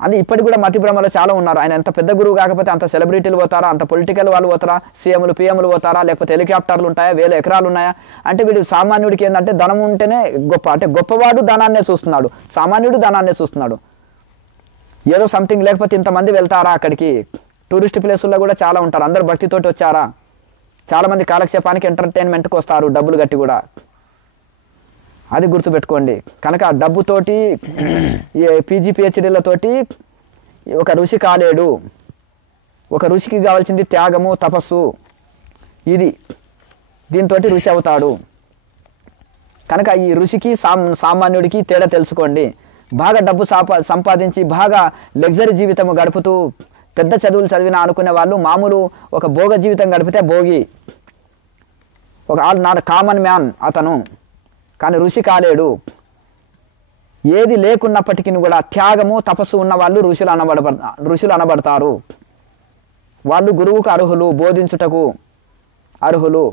అది ఇప్పటికి కూడా మతి భ్రమలో చాలా ఉన్నారు. ఆయన ఎంత పెద్ద గురువు కాకపోతే అంత సెలబ్రిటీలు పోతారా, అంత పొలిటికల్ వాళ్ళు పోతారా, సీఎంలు PMలు పోతారా, లేకపోతే హెలికాప్టర్లు ఉంటాయా, 1000 ఎకరాలు ఉన్నాయా? అంటే వీడు సామాన్యుడికి ఏంటంటే ధనం ఉంటేనే గొప్ప. అంటే గొప్పవాడు ధనాన్నే చూస్తున్నాడు, సామాన్యుడు ధనాన్నే చూస్తున్నాడు. ఏదో సంథింగ్ లేకపోతే ఇంతమంది వెళ్తారా అక్కడికి? టూరిస్ట్ ప్లేసుల్లో కూడా చాలా ఉంటారు. అందరూ భక్తితోటి వచ్చారా? చాలామంది కాలక్షేపానికి ఎంటర్టైన్మెంట్కి వస్తారు డబ్బులు కట్టి కూడా. అది గుర్తుపెట్టుకోండి. కనుక ఆ డబ్బుతోటి PG PhDలతోటి ఒక ఋషి కాలేడు. ఒక ఋషికి కావాల్సింది త్యాగము, తపస్సు. ఇది దీంతో ఋషి అవుతాడు. కనుక ఈ ఋషికి సామాన్యుడికి తేడా తెలుసుకోండి. బాగా డబ్బు సంపాదించి బాగా లగ్జరీ జీవితం గడుపుతూ పెద్ద చదువులు చదివినా అనుకునే వాళ్ళు మామూలు ఒక భోగ జీవితం గడిపితే భోగి. ఒక నాట్ కామన్ మ్యాన్ అతను. కానీ ఋషి కాలేడు. ఏది లేకున్నప్పటికీ కూడా త్యాగము తపస్సు ఉన్న వాళ్ళు ఋషులు అనబడతారు. వాళ్ళు గురువుకు అర్హులు, బోధించుటకు అర్హులు.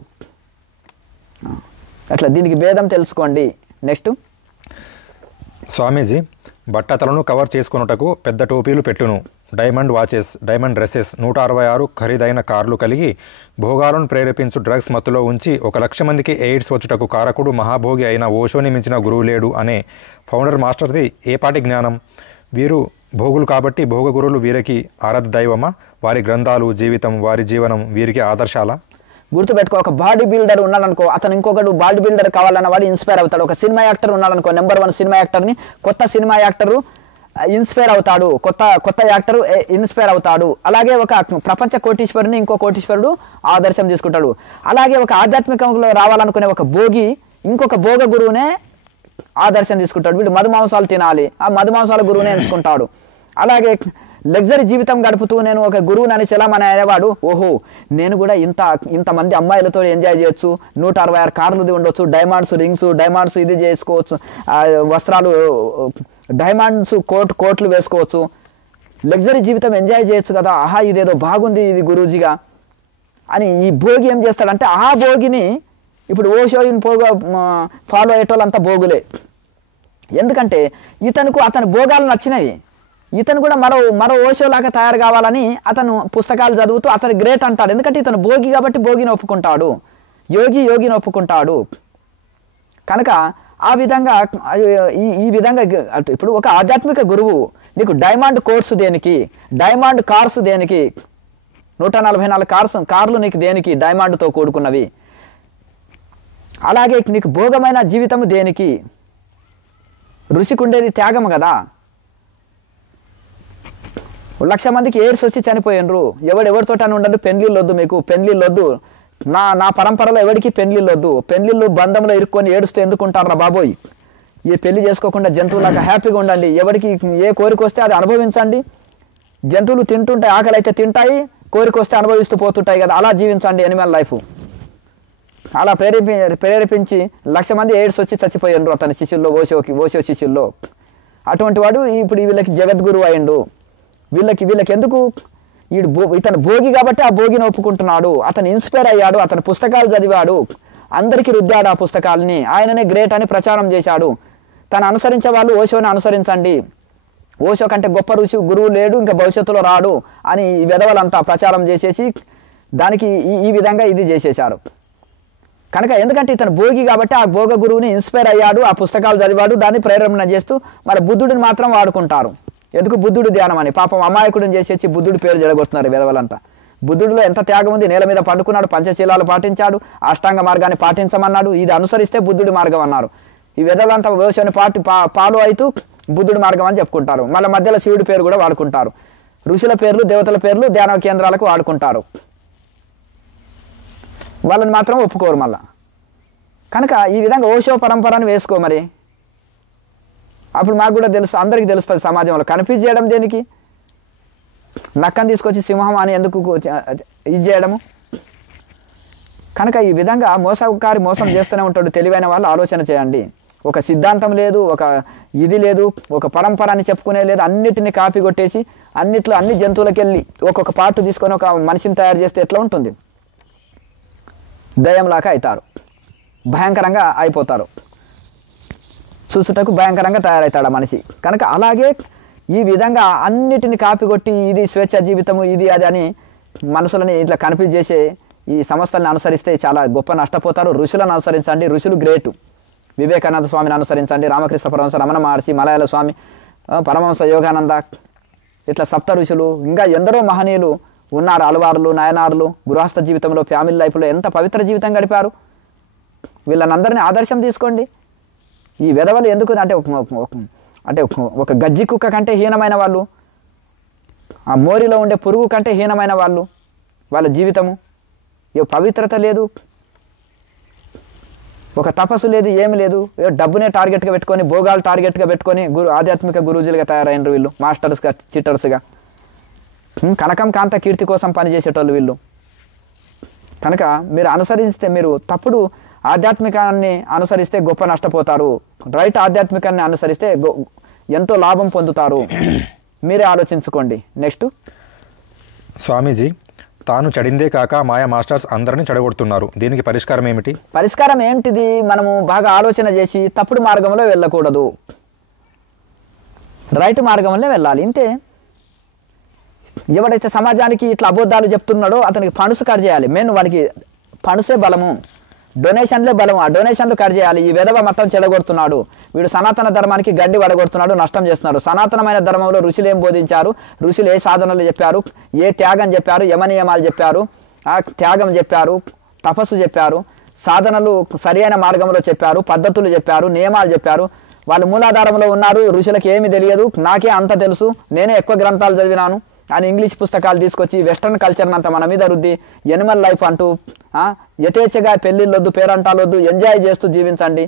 అట్లా దీనికి భేదం తెలుసుకోండి. నెక్స్ట్, స్వామీజీ బట్టతలను కవర్ చేసుకొనుటకు పెద్ద టోపీలు పెట్టును, డైమండ్ వాచెస్, డైమండ్ డ్రెస్సెస్, 166 ఖరీదైన కార్లు కలిగి భోగాలను ప్రేరేపించు డ్రగ్స్ మత్తులో ఉంచి 1,00,000 మందికి ఎయిడ్స్ వచ్చుటకు కారకుడు మహాభోగి అయిన ఓషోని మించిన గురువు లేడు అనే ఫౌండర్ మాస్టర్ది ఏపాటి జ్ఞానం? వీరు భోగులు కాబట్టి భోగ గురువులు వీరికి ఆరాధ్య దైవమా? వారి గ్రంథాలు, జీవితం, వారి జీవనం వీరికి ఆదర్శాలా? గుర్తుపెట్టుకో, ఒక బాడీ బిల్డర్ ఉన్నాడనుకో, అతను ఇంకొకడు బాడీ బిల్డర్ కావాలన్న వాడు ఇన్స్పైర్ అవుతాడు. ఒక సినిమా యాక్టర్ ఉన్నాడనుకో, నెంబర్ 1 సినిమా యాక్టర్ని కొత్త సినిమా యాక్టరు ఇన్స్పైర్ అవుతాడు, కొత్త యాక్టర్ ఇన్స్పైర్ అవుతాడు. అలాగే ఒక ప్రపంచ కోటీశ్వరుని ఇంకో కోటీశ్వరుడు ఆదర్శం తీసుకుంటాడు. అలాగే ఒక ఆధ్యాత్మికంలో రావాలనుకునే ఒక భోగి ఇంకొక భోగ గురువునే ఆదర్శం తీసుకుంటాడు. వీడు మధుమాంసాలు తినాలి, ఆ మధుమాంసాల గురువునే ఎంచుకుంటాడు. అలాగే లగ్జరీ జీవితం గడుపుతూ నేను ఒక గురువునని చలామణి అనేవాడు, ఓహో నేను కూడా ఇంతమంది అమ్మాయిలతో ఎంజాయ్ చేయొచ్చు, 166 కార్లు ఉండొచ్చు, డైమండ్స్ రింగ్స్, డైమండ్స్ ఇది చేసుకోవచ్చు, వస్త్రాలు డైమండ్స్ కోట్లు వేసుకోవచ్చు, లగ్జరీ జీవితం ఎంజాయ్ చేయొచ్చు కదా, ఆహా ఇదేదో బాగుంది ఇది గురూజీగా అని ఈ భోగి ఏం చేస్తాడంటే, ఆ భోగిని ఇప్పుడు ఓషోని ఫాలో అయ్యేటోళ్ళంతా భోగులే. ఎందుకంటే అతని భోగాలు నచ్చినవి. ఇతను కూడా మరో ఓషోలాగా తయారు కావాలని అతను పుస్తకాలు చదువుతూ అతను గ్రేట్ అంటాడు. ఎందుకంటే ఇతను భోగి కాబట్టి భోగిని ఒప్పుకుంటాడు, యోగిని ఒప్పుకుంటాడు. కనుక ఆ విధంగా ఈ విధంగా ఇప్పుడు ఒక ఆధ్యాత్మిక గురువు నీకు డైమండ్ కోర్సు దేనికి, డైమండ్ కార్స్ దేనికి, 144 కార్లు నీకు దేనికి, డైమండ్తో కూడుకున్నవి. అలాగే నీకు భోగమైన జీవితము దేనికి? ఋషికి ఉండేది త్యాగం కదా. 1,00,000 మందికి ఎయిడ్స్ వచ్చి చనిపోయినరు. ఎవరితోటని ఉండదు, పెళ్లిళ్ళు వద్దు, మీకు పెళ్లిళ్ళు వద్దు, నా పరంపరలో ఎవరికి పెళ్లిళ్ళు వద్దు, పెళ్లిళ్ళు బంధంలో ఇరుక్కొని ఏడుస్తూ ఎందుకుంటారా బాబోయ్, ఈ పెళ్లి చేసుకోకుండా జంతువులాగా హ్యాపీగా ఉండండి, ఎవరికి ఏ కోరిక వస్తే అది అనుభవించండి, జంతువులు తింటుంటాయి, ఆకలి అయితే తింటాయి, కోరిక వస్తే అనుభవిస్తూ పోతుంటాయి కదా, అలా జీవించండి ఎనిమల్ లైఫ్. అలా ప్రేరేపించి 1,00,000 మంది ఎయిడ్స్ వచ్చి చచ్చిపోయినరు అతని శిష్యుల్లో, ఓషో శిష్యుల్లో. అటువంటి వాడు ఇప్పుడు వీళ్ళకి జగద్గురువు అయిండు. వీళ్ళకి ఎందుకు? ఇతను భోగి కాబట్టి ఆ భోగిని ఒప్పుకుంటున్నాడు, అతను ఇన్స్పైర్ అయ్యాడు, అతను పుస్తకాలు చదివాడు, అందరికీ రుద్దాడు ఆ పుస్తకాలని, ఆయననే గ్రేట్ అని ప్రచారం చేశాడు. తను అనుసరించే వాళ్ళు ఓషోని అనుసరించండి, ఓషో కంటే గొప్ప ఋషి గురువు లేడు, ఇంకా భవిష్యత్తులో రాడు అని ఈ విధవలంతా ప్రచారం చేసేసి దానికి ఈ విధంగా ఇది చేసేశారు. కనుక ఎందుకంటే ఇతను భోగి కాబట్టి ఆ భోగ గురువుని ఇన్స్పైర్ అయ్యాడు, ఆ పుస్తకాలు చదివాడు, దాన్ని ప్రేరణ చేస్తూ మరి బుద్ధుడిని మాత్రం వాడుకుంటారు. ఎందుకు? బుద్ధుడు ధ్యానం అని. పాపం అమాయకుడిని చేసేసి బుద్ధుడి పేరు జడగొడుతున్నారు విధవలంతా. బుద్ధుడిలో ఎంత త్యాగం ఉంది, నేల మీద పండుకున్నాడు, పంచశీలాలు పాటించాడు, అష్టాంగ మార్గాన్ని పాటించమన్నాడు, ఇది అనుసరిస్తే బుద్ధుడి మార్గం అన్నారు. ఈ విధవలంతా వ్యవసాయాన్ని ఫాలో అవుతూ బుద్ధుడి మార్గం అని చెప్పుకుంటారు. మళ్ళీ మధ్యలో శివుడి పేరు కూడా వాడుకుంటారు, ఋషుల పేర్లు, దేవతల పేర్లు ధ్యాన కేంద్రాలకు వాడుకుంటారు, వాళ్ళని మాత్రం ఒప్పుకోరు మళ్ళా. కనుక ఈ విధంగా ఓషో పరంపరని వేసుకో మరి, అప్పుడు మాకు కూడా తెలుసు, అందరికీ తెలుస్తుంది సమాజంలో. కన్ఫ్యూజ్ చేయడం దేనికి? నక్కని తీసుకొచ్చి సింహం అని ఎందుకు ఇది చేయడము? కనుక ఈ విధంగా మోసం చేస్తూనే ఉంటాడు. తెలివైన వాళ్ళు ఆలోచన చేయండి. ఒక సిద్ధాంతం లేదు, ఒక ఇది లేదు, ఒక పరంపర అని చెప్పుకునే లేదు, అన్నిటిని కాపీ కొట్టేసి అన్ని జంతువులకు వెళ్ళి ఒక్కొక్క పార్ట్ తీసుకొని ఒక మనిషిని తయారు చేస్తే ఎట్లా ఉంటుంది? దయ్యంలాగా అవుతారు, భయంకరంగా అయిపోతారు, చూసుటకు భయంకరంగా తయారవుతాడు ఆ మనిషి. కనుక అలాగే ఈ విధంగా అన్నిటిని కాపీ కొట్టి ఇది స్వేచ్ఛ జీవితము ఇది అది అని మనసులని ఇట్లా కన్ఫ్యూజ్ చేసే ఈ సంస్థలను అనుసరిస్తే చాలా గొప్ప నష్టపోతారు. ఋషులను అనుసరించండి, ఋషులు గ్రేటు. వివేకానంద స్వామిని అనుసరించండి, రామకృష్ణ పరమహంస, రమణ మహర్షి, మలయాళ స్వామి, పరమహంస యోగానంద, ఇట్లా సప్త ఋషులు, ఇంకా ఎందరో మహనీయులు ఉన్నారు. అలవారులు, నాయనారులు గృహస్థ జీవితంలో, ఫ్యామిలీ లైఫ్లో ఎంత పవిత్ర జీవితం గడిపారు. వీళ్ళనందరినీ ఆదర్శం తీసుకోండి. ఈ విధవలు ఎందుకు అంటే ఒక గజ్జి కుక్క కంటే హీనమైన వాళ్ళు, ఆ మోరిలో ఉండే పురుగు కంటే హీనమైన వాళ్ళు, వాళ్ళ జీవితము ఏ పవిత్రత లేదు, ఒక తపస్సు లేదు, ఏమి లేదు, డబ్బునే టార్గెట్గా పెట్టుకొని, భోగాలు టార్గెట్గా పెట్టుకొని ఆధ్యాత్మిక గురూజులుగా తయారైనరు వీళ్ళు, మాస్టర్స్గా, చిట్టర్స్గా, కనకం కాంత కీర్తి కోసం పనిచేసేటోళ్ళు వీళ్ళు. కనుక మీరు అనుసరిస్తే, మీరు తప్పుడు ఆధ్యాత్మికాన్ని అనుసరిస్తే గొప్ప నష్టపోతారు, రైట్ ఆధ్యాత్మికాన్ని అనుసరిస్తే ఎంతో లాభం పొందుతారు. మీరే ఆలోచించుకోండి. నెక్స్ట్, స్వామీజీ, తాను చెడిందే కాక మాయా మాస్టర్స్ అందరినీ చెడగొడుతున్నారు. దీనికి పరిష్కారం ఏమిటి? పరిష్కారం ఏమిటిది? మనము బాగా ఆలోచన చేసి తప్పుడు మార్గంలో వెళ్ళకూడదు, రైట్ మార్గంలో వెళ్ళాలి, ఇంతే. ఎవడైతే సమాజానికి ఇట్లా అబద్ధాలు చెప్తున్నాడో అతనికి ఫండ్స్ కట్ చేయాలి. మెయిన్ వాడికి ఫండ్సే బలము, డొనేషన్లే బలము. ఆ డొనేషన్లు కట్ చేయాలి. ఈ విధవ మొత్తం చెడగొడుతున్నాడు, వీడు సనాతన ధర్మానికి గడ్డి వడగొడుతున్నాడు, నష్టం చేస్తున్నాడు. సనాతనమైన ధర్మంలో ఋషులు ఏం బోధించారు, ఋషులు ఏ సాధనలు చెప్పారు, ఏ త్యాగం చెప్పారు, యమనియమాలు చెప్పారు, ఆ త్యాగం చెప్పారు, తపస్సు చెప్పారు, సాధనలు సరి అయిన మార్గంలో చెప్పారు, పద్ధతులు చెప్పారు, నియమాలు చెప్పారు. వాళ్ళు మూలాధారంలో ఉన్నారు, ఋషులకు ఏమీ తెలియదు, నాకే అంత తెలుసు, నేనే ఎక్కువ గ్రంథాలు చదివినాను అని ఇంగ్లీష్ పుస్తకాలు తీసుకొచ్చి వెస్ట్రన్ కల్చర్ని అంతా మన మీద రుద్ది ఎనిమల్ లైఫ్ అంటూ యథేచ్ఛగా పెళ్ళిళ్ళొద్దు, పేరంటాలొద్దు, ఎంజాయ్ చేస్తూ జీవించండి,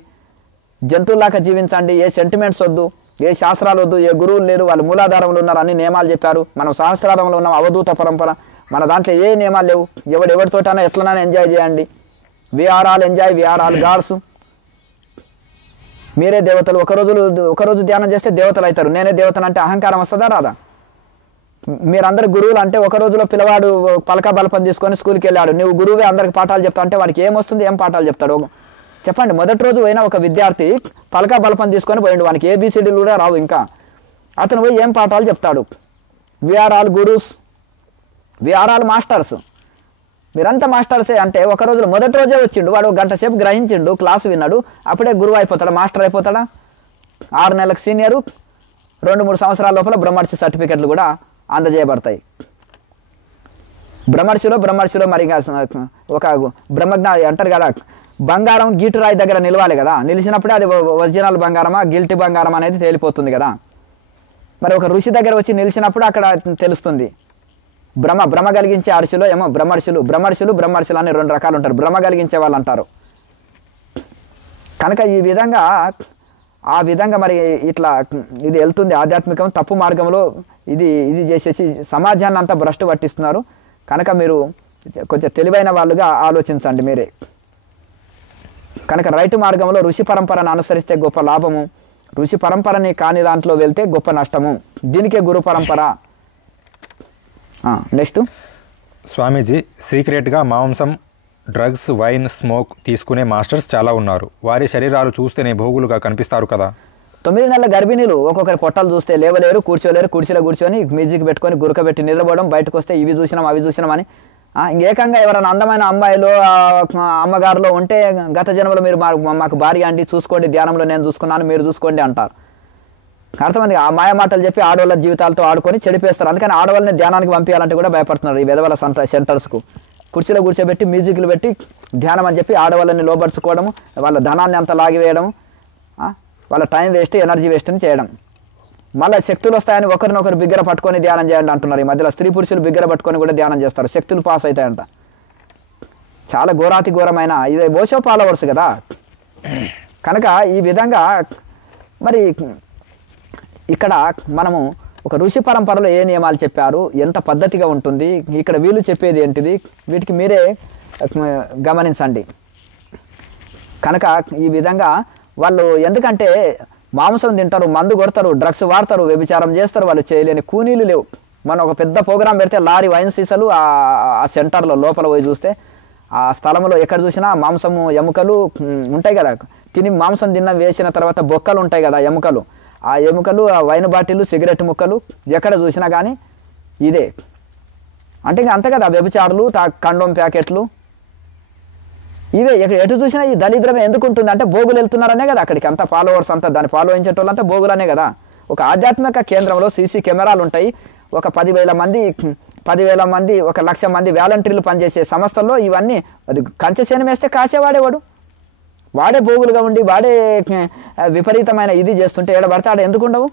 జంతువులాగా జీవించండి, ఏ సెంటిమెంట్స్ వద్దు, ఏ శాస్త్రాలు వద్దు, ఏ గురువులు లేరు, వాళ్ళు మూలాధారంలో ఉన్నారు, అన్ని నియమాలు చెప్పారు. మనం సహస్రారంలో ఉన్నాం, అవధూత పరంపర, మన దాంట్లో ఏ నియమాలు లేవు. ఎవరితోటైనా ఎట్లనైనా ఎంజాయ్ చేయండి. We are all enjoy, we are all gods. మీరే దేవతలు. ఒకరోజు ధ్యానం చేస్తే దేవతలు అవుతారు. నేనే దేవతను అంటే అహంకారం వస్తుందా రాదా? మీరందరు గురువులు అంటే ఒక రోజులో పిల్లవాడు పలక బలపం తీసుకొని స్కూల్కి వెళ్ళాడు, నువ్వు గురువే అందరికి పాఠాలు చెప్తా అంటే వాడికి ఏమొస్తుంది, ఏం పాఠాలు చెప్తాడు చెప్పండి? మొదటి రోజు పోయిన ఒక విద్యార్థి పలక బలపం తీసుకొని పోయిండు, వానికి ఏబిసిడీలు కూడా రావు, ఇంకా అతను పోయి ఏం పాఠాలు చెప్తాడు? We are all gurus, we are all masters. మీరంతా మాస్టర్సే అంటే ఒక రోజులో మొదటి రోజే వచ్చిండు, వాడు గంట సేపు గ్రహించిండు, క్లాసు విన్నాడు, అప్పుడే గురువు అయిపోతాడా, మాస్టర్ అయిపోతాడా? 6 నెలలకు సీనియరు, 2-3 సంవత్సరాల లోపల బ్రహ్మర్షి సర్టిఫికెట్లు కూడా అందజేయబడతాయి. బ్రహ్మర్షిలో మరి ఒక బ్రహ్మజ్ఞాని అంటారు కదా, బంగారం గీటురాయి దగ్గర నిలవాలి కదా, నిలిచినప్పుడే అది ఒరిజినల్ బంగారమా గిల్టీ బంగారం అనేది తేలిపోతుంది కదా. మరి ఒక ఋషి దగ్గర వచ్చి నిలిచినప్పుడు అక్కడ తెలుస్తుంది. భ్రమ కలిగించే అర్షులో ఏమో బ్రహ్మర్షులు అని 2 రకాలు ఉంటారు. భ్రమ కలిగించే వాళ్ళు అంటారు. కనుక ఆ విధంగా మరి ఇట్లా ఇది వెళ్తుంది ఆధ్యాత్మికం తప్పు మార్గంలో. ఇది చేసేసి సమాజాన్ని అంతా భ్రష్టు పట్టిస్తున్నారు. కనుక మీరు కొంచెం తెలివైన వాళ్ళుగా ఆలోచించండి మీరే. కనుక రైతు మార్గంలో ఋషి పరంపరను అనుసరిస్తే గొప్ప లాభము, ఋషి పరంపరని కాని దాంట్లో వెళ్తే గొప్ప నష్టము. దీనికే గురు పరంపర. నెక్స్ట్, స్వామీజీ, సీక్రెట్గా మాంసం, డ్రగ్స్, వైన్, స్మోక్ తీసుకునే మాస్టర్స్ చాలా ఉన్నారు. వారి శరీరాలు చూస్తేనే భోగులుగా కనిపిస్తారు కదా. 9 నెలల గర్భిణీలు ఒక్కొక్కరి పొట్టలు చూస్తే లేవలేరు, కూర్చోలేరు, కుర్చీలో కూర్చొని మ్యూజిక్ పెట్టుకొని గురకబెట్టి నిద్రపోవడం, బయటకు వస్తే ఇవి చూసినాం అవి చూసినామని. ఇంకేకంగా ఎవరైనా అందమైన అమ్మాయిలు అమ్మగారులో ఉంటే గత జన్మలో మీరు మాకు భార్య అండి, చూసుకోండి, ధ్యానంలో నేను చూసుకున్నాను, మీరు చూసుకోండి అంటారు. అర్థమంది. ఆ మాయ మాటలు చెప్పి ఆడవాళ్ళ జీవితాలతో ఆడుకొని చెడిపేస్తారు. అందుకని ఆడవాళ్ళని ధ్యానానికి పంపించాలంటే కూడా భయపడుతున్నారు ఈ విధవల సెంటర్స్కు. కుర్చీలో కూర్చోబెట్టి మ్యూజిక్లు పెట్టి ధ్యానం అని చెప్పి ఆడవాళ్ళని లోపరుచుకోవడము, వాళ్ళ ధనాన్ని అంతా లాగివేయడం, వాళ్ళ టైం వేస్ట్, ఎనర్జీ వేస్ట్ని చేయడం. మళ్ళీ శక్తులు వస్తాయని ఒకరినొకరు బిగ్గర పట్టుకొని ధ్యానం చేయండి అంటున్నారు. ఈ మధ్యలో స్త్రీ పురుషులు బిగ్గర పట్టుకొని కూడా ధ్యానం చేస్తారు, శక్తులు పాస్ అవుతాయంట. చాలా ఘోరాతి ఘోరమైన ఇది ఓషో ఫాలోవర్స్ కదా. కనుక ఈ విధంగా మరి ఇక్కడ మనము ఒక ఋషి పరంపరలో ఏ నియమాలు చెప్పారు, ఎంత పద్ధతిగా ఉంటుంది, ఇక్కడ వీళ్ళు చెప్పేది ఏంటిది, వీటికి మీరే గమనించండి. కనుక ఈ విధంగా వాళ్ళు ఎందుకంటే మాంసం తింటారు, మందు కొడతారు, డ్రగ్స్ వాడతారు, వ్యభిచారం చేస్తారు, వాళ్ళు చేయలేని కూనీలు లేవు. మనం ఒక పెద్ద ప్రోగ్రాం పెడితే లారీ వైన్ సీసాలు ఆ సెంటర్లో లోపల పోయి చూస్తే ఆ స్థలంలో ఎక్కడ చూసినా మాంసము ఎముకలు ఉంటాయి కదా. తిని మాంసం వేసిన తర్వాత బొక్కలు ఉంటాయి కదా ఎముకలు, ఆ ఎముకలు, ఆ వైన్ బాటిల్, సిగరెట్ ముక్కలు ఎక్కడ చూసినా కానీ ఇదే. అంటే ఇంకా అంతే కదా, వ్యభిచారులు, కండోమ్ ప్యాకెట్లు, ఇవే ఎటు చూసినా ఈ దళిద్రమే ఎందుకు ఉంటుంది అంటే భోగులు వెళ్తున్నారనే కదా అక్కడికి. అంతా ఫాలోవర్స్ అంతా దాన్ని ఫాలో అయ్యేటోళ్ళంతా భోగులనే కదా. ఒక ఆధ్యాత్మిక కేంద్రంలో సీసీ కెమెరాలు ఉంటాయి. ఒక 10,000 మంది 1,00,000 మంది వాలంటీర్లు పనిచేసే సంస్థల్లో ఇవన్నీ అది కంచెసేను వేస్తే కాసేవాడేవాడు, వాడే భోగులుగా ఉండి వాడే విపరీతమైన ఇది చేస్తుంటే ఏడబడితే ఆడ ఎందుకు ఉండవు?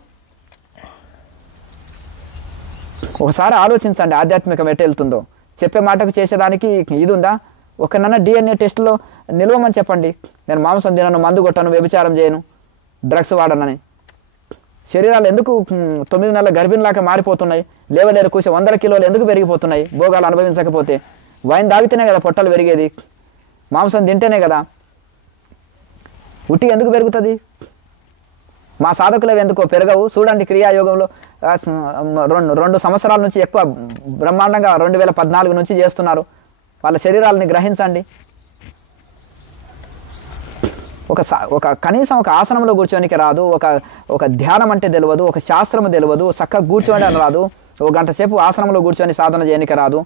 ఒకసారి ఆలోచించండి ఆధ్యాత్మికం ఎట్ట వెళ్తుందో. చెప్పే మాటకు చేసేదానికి ఇది ఉందా? ఒకనన్నా DNA టెస్ట్లో నిలవమని చెప్పండి. నేను మాంసం తినను, మందు కొట్టను, వ్యభిచారం చేయను, డ్రగ్స్ వాడనని. శరీరాలు ఎందుకు 9 నెలల గర్భిణిలాగా మారిపోతున్నాయి? లేవలేరు కూర్చో 100 కిలోలు ఎందుకు పెరిగిపోతున్నాయి భోగాలు అనుభవించకపోతే? వైన్ తాగితేనే కదా పొట్టలు పెరిగేది, మాంసం తింటేనే కదా. ఉట్టి ఎందుకు పెరుగుతుంది? మా సాధకులు ఎందుకో పెరగవు. చూడండి క్రియాయోగంలో 2 సంవత్సరాల నుంచి ఎక్కువ బ్రహ్మాండంగా 2014 నుంచి చేస్తున్నారు. వాళ్ళ శరీరాలని గ్రహించండి. ఒక కనీసం ఒక ఆసనంలో కూర్చోనికి రాదు, ఒక ధ్యానం అంటే తెలియదు, ఒక శాస్త్రము తెలియదు, చక్కగా కూర్చోని అని రాదు, 1 గంట సేపు ఆసనంలో కూర్చొని సాధన చేయనికి రాదు,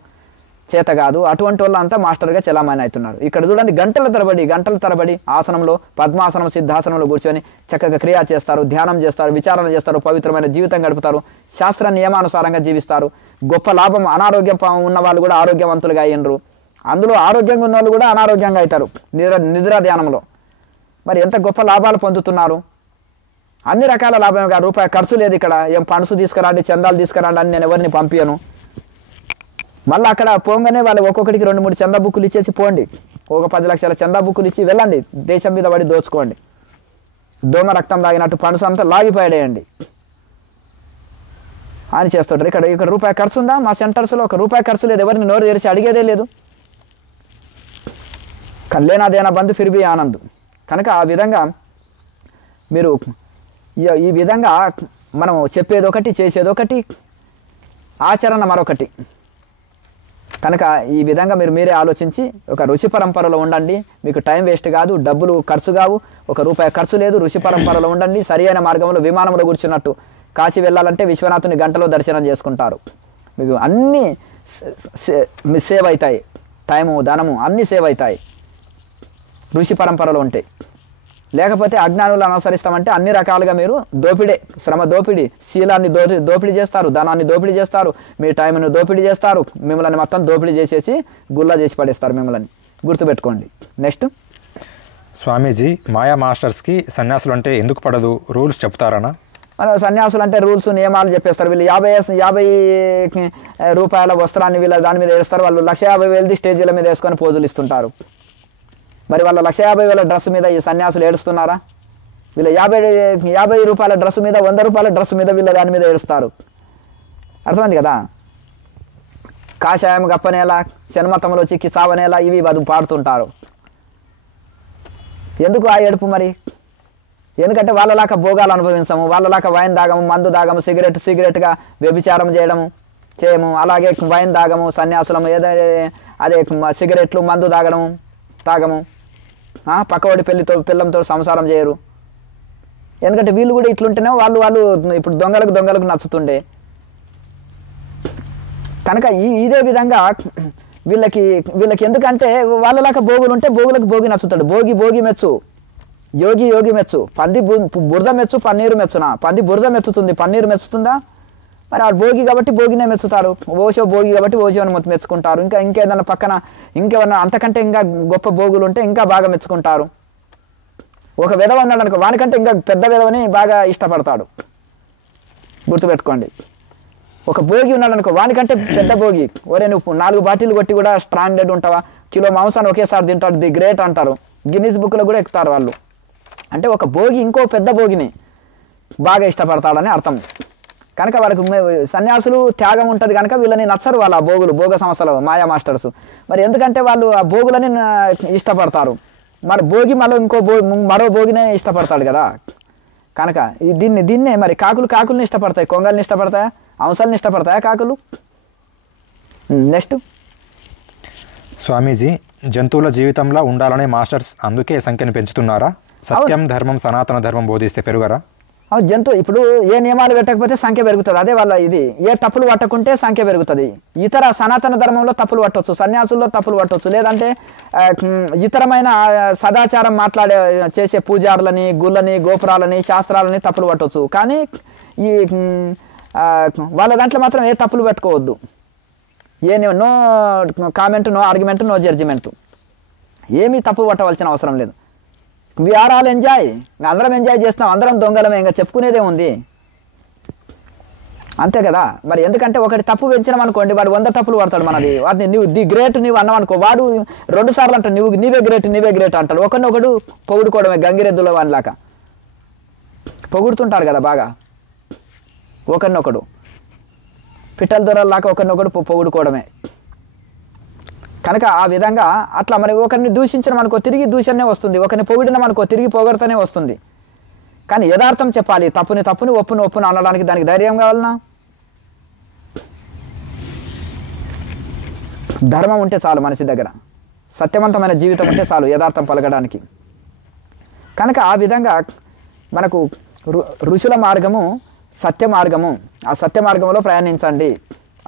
చేత కాదు. అటువంటి వాళ్ళంతా మాస్టర్గా చలామణి అవుతున్నారు. ఇక్కడ చూడండి గంటల తరబడి ఆసనంలో పద్మాసనం సిద్ధాసనంలో కూర్చొని చక్కగా క్రియ చేస్తారు, ధ్యానం చేస్తారు, విచారణ చేస్తారు, పవిత్రమైన జీవితం గడుపుతారు, శాస్త్ర నియమానుసారంగా జీవిస్తారు. గొప్ప లాభం. అనారోగ్యం ఉన్న వాళ్ళు కూడా ఆరోగ్యవంతులుగా అయ్యిండ్రు. అందులో ఆరోగ్యంగా ఉన్న వాళ్ళు కూడా అనారోగ్యంగా అవుతారు నిద్ర ధ్యానంలో. మరి ఎంత గొప్ప లాభాలు పొందుతున్నారు. అన్ని రకాల లాభంగా. రూపాయి ఖర్చు లేదు ఇక్కడ. ఏం పణసు తీసుకురండి, చందాలు తీసుకురండి అని నేను ఎవరిని పంపించను. మళ్ళీ అక్కడ పోగానే వాళ్ళు ఒక్కొక్కడికి 2-3 చందా బుక్కులు ఇచ్చేసి పోండి, ఒక 10 లక్షల చందా బుక్కులు ఇచ్చి వెళ్ళండి, దేశం మీద పడి దోచుకోండి. దోమ రక్తం తాగినట్టు పణసు అంతా లాగిపోయాడేయండి అని చేస్తుంటారు. ఇక్కడ రూపాయి ఖర్చు ఉందా? మా సెంటర్స్లో 1 రూపాయి ఖర్చు లేదు. ఎవరిని నోరు తెరిచి అడిగేదే లేదు. లేనాదేనా బంధు ఫిర్బీ ఆనంద్. కనుక ఆ విధంగా మీరు ఈ విధంగా మనం చెప్పేదొకటి, చేసేదొకటి, ఆచరణ మరొకటి. కనుక ఈ విధంగా మీరే ఆలోచించి ఒక ఋషి పరంపరలో ఉండండి. మీకు టైం వేస్ట్ కాదు, డబ్బులు ఖర్చు కావు, 1 రూపాయి ఖర్చు లేదు. ఋషి పరంపరలో ఉండండి. సరి అయిన మార్గంలో విమానంలో కూర్చున్నట్టు కాశీ వెళ్ళాలంటే విశ్వనాథుని గంటలో దర్శనం చేసుకుంటారు. మీకు అన్నీ సేవ్ అవుతాయి. టైము, ధనము అన్నీ సేవ్ అవుతాయి ఋషి పరంపరలో ఉంటాయి. లేకపోతే అజ్ఞానులు అనుసరిస్తామంటే అన్ని రకాలుగా మీరు దోపిడే, శ్రమ దోపిడీ, శీలాన్ని దోపిడీ చేస్తారు, ధనాన్ని దోపిడీ చేస్తారు, మీ టైంను దోపిడీ చేస్తారు, మిమ్మల్ని మొత్తం దోపిడీ చేసేసి గుల్లా చేసి పడేస్తారు మిమ్మల్ని. గుర్తుపెట్టుకోండి. నెక్స్ట్ స్వామీజీ, మాయా మాస్టర్స్కి సన్యాసులు అంటే ఎందుకు పడదు? రూల్స్ చెప్తారనా? సన్యాసులు అంటే రూల్స్ నియమాలు చెప్పేస్తారు. వీళ్ళు 50 రూపాయల వస్త్రాన్ని వీళ్ళ దాని మీద వేస్తారు. వాళ్ళు 150,000 స్టేజీల మీద వేసుకొని పోజులు ఇస్తుంటారు. మరి వాళ్ళ 150,000 డ్రెస్ మీద ఈ సన్యాసులు ఏడుస్తున్నారా? వీళ్ళ 50 రూపాయల డ్రెస్ మీద, 100 రూపాయల డ్రెస్ మీద వీళ్ళ దాని మీద ఏడుస్తారు. అర్థమైంది కదా? కాషాయం గప్పనేలా, శన్మతంలో చిక్కి చావనేలా ఇవి పాడుతుంటారు. ఎందుకు ఆ ఏడుపు మరి? ఎందుకంటే వాళ్ళలాగా భోగాలు అనుభవించము, వాళ్ళలాగా వైన్ తాగము, మందు తాగము, సిగరెట్గా వ్యభిచారం చేయము. అలాగే వైన్ తాగము, సన్యాసులము, అదే సిగరెట్లు, మందు తాగము. పక్కవాడి పిల్లంతో సంసారం చేయరు. ఎందుకంటే వీళ్ళు కూడా ఇట్లుంటేనే వాళ్ళు ఇప్పుడు దొంగలకు నచ్చుతుండే. కనుక ఇదే విధంగా వీళ్ళకి ఎందుకంటే వాళ్ళలాగా భోగులు ఉంటే భోగులకు భోగి నచ్చుతాడు. భోగి మెచ్చు, యోగి మెచ్చు. పంది బురద మెచ్చు, పన్నీరు మెచ్చునా? పంది బురద మెచ్చుతుంది, పన్నీరు మెచ్చుతుందా? మరి ఆ భోగి కాబట్టి భోగినే మెచ్చుతారు. భోగి కాబట్టి ఓషోని మెచ్చుకుంటారు. ఇంకేదన్నా పక్కన ఇంకేమన్నా అంతకంటే ఇంకా గొప్ప భోగులు ఉంటే ఇంకా బాగా మెచ్చుకుంటారు. ఒక విధవ ఉన్నాడు అనుకో, వానికంటే ఇంకా పెద్ద విధవని బాగా ఇష్టపడతాడు. గుర్తుపెట్టుకోండి. ఒక భోగి ఉన్నాడు అనుకో, వానికంటే పెద్ద భోగి, ఒరే నువ్వు 4 బాటిల్ కొట్టి కూడా స్ట్రాండెడ్ ఉంటావా, కిలో మాంసాన్ని ఒకేసారి తింటాడు, ది గ్రేట్ అంటారు. గిన్నీస్ బుక్లో కూడా ఎక్కుతారు వాళ్ళు. అంటే ఒక భోగి ఇంకో పెద్ద భోగిని బాగా ఇష్టపడతాడని అర్థం. కనుక వాళ్ళకి సన్యాసులు త్యాగం ఉంటుంది కనుక వీళ్ళని నచ్చరు వాళ్ళ భోగ సంస్థలు మాయా మాస్టర్స్. మరి ఎందుకంటే వాళ్ళు ఆ భోగులని ఇష్టపడతారు. మరి భోగి మరో భోగినే ఇష్టపడతాడు కదా. కనుక దీన్నే మరి కాకుల్ని ఇష్టపడతాయి, కొంగల్ని ఇష్టపడతాయా, అంశాలను ఇష్టపడతాయా కాకులు? నెక్స్ట్ స్వామీజీ, జంతువుల జీవితంలో ఉండాలనే మాస్టర్స్ అందుకే సంఖ్యను పెంచుతున్నారా? సత్యం, ధర్మం, సనాతన ధర్మం బోధిస్తే పెరుగరా? జంతువు ఇప్పుడు ఏ నియమాలు పెట్టకపోతే సంఖ్య పెరుగుతుంది. అదే వాళ్ళ ఇది. ఏ తప్పులు పట్టకుంటే సంఖ్య పెరుగుతుంది. ఇతర సనాతన ధర్మంలో తప్పులు పట్టవచ్చు, సన్యాసుల్లో తప్పులు పట్టవచ్చు, లేదంటే ఇతరమైన సదాచారం చేసే పూజారులని, గుళ్ళని, గోపురాలని, శాస్త్రాలని తప్పులు పట్టవచ్చు. కానీ ఈ వాళ్ళ దాంట్లో మాత్రం ఏ తప్పులు పెట్టుకోవద్దు. No comment, no argument, no judgement. ఏమీ తప్పు పట్టవలసిన అవసరం లేదు. We are all enjoy. అందరం ఎంజాయ్ చేస్తున్నాం, అందరం దొంగలమే, ఇంకా చెప్పుకునేదే ఉంది. అంతే కదా. మరి ఎందుకంటే ఒకటి తప్పు పెంచినాం అనుకోండి, వాడు 100 తప్పులు పడతాడు మనది. వాటిని నువ్వు ది గ్రేట్ నువ్వు అన్నావు అనుకో, వాడు 2 సార్లు అంటాడు నీవే గ్రేట్ అంటాడు. ఒకరినొకడు పొగుడుకోవడమే, గంగిరెద్దుల వానిలాగా పొగుడుతుంటారు కదా బాగా. ఒకరినొకడు పిట్టల దొరలాగా ఒకరినొకడు పొగుడుకోవడమే. కనుక ఆ విధంగా అట్లా మరి ఒకరిని దూషించడం అనుకో తిరిగి దూషణనే వస్తుంది, ఒకరిని పొగిడినం అనుకో తిరిగి పొగడతనే వస్తుంది. కానీ యథార్థం చెప్పాలి, తప్పుని ఒప్పును అనడానికి దానికి ధైర్యం కావాలన్నా, ధర్మం ఉంటే చాలు మనిషి దగ్గర, సత్యవంతమైన జీవితం ఉంటే చాలు యథార్థం పలకడానికి. కనుక ఆ విధంగా మనకు ఋషుల మార్గము సత్య మార్గము, ఆ సత్య మార్గంలో ప్రయాణించండి,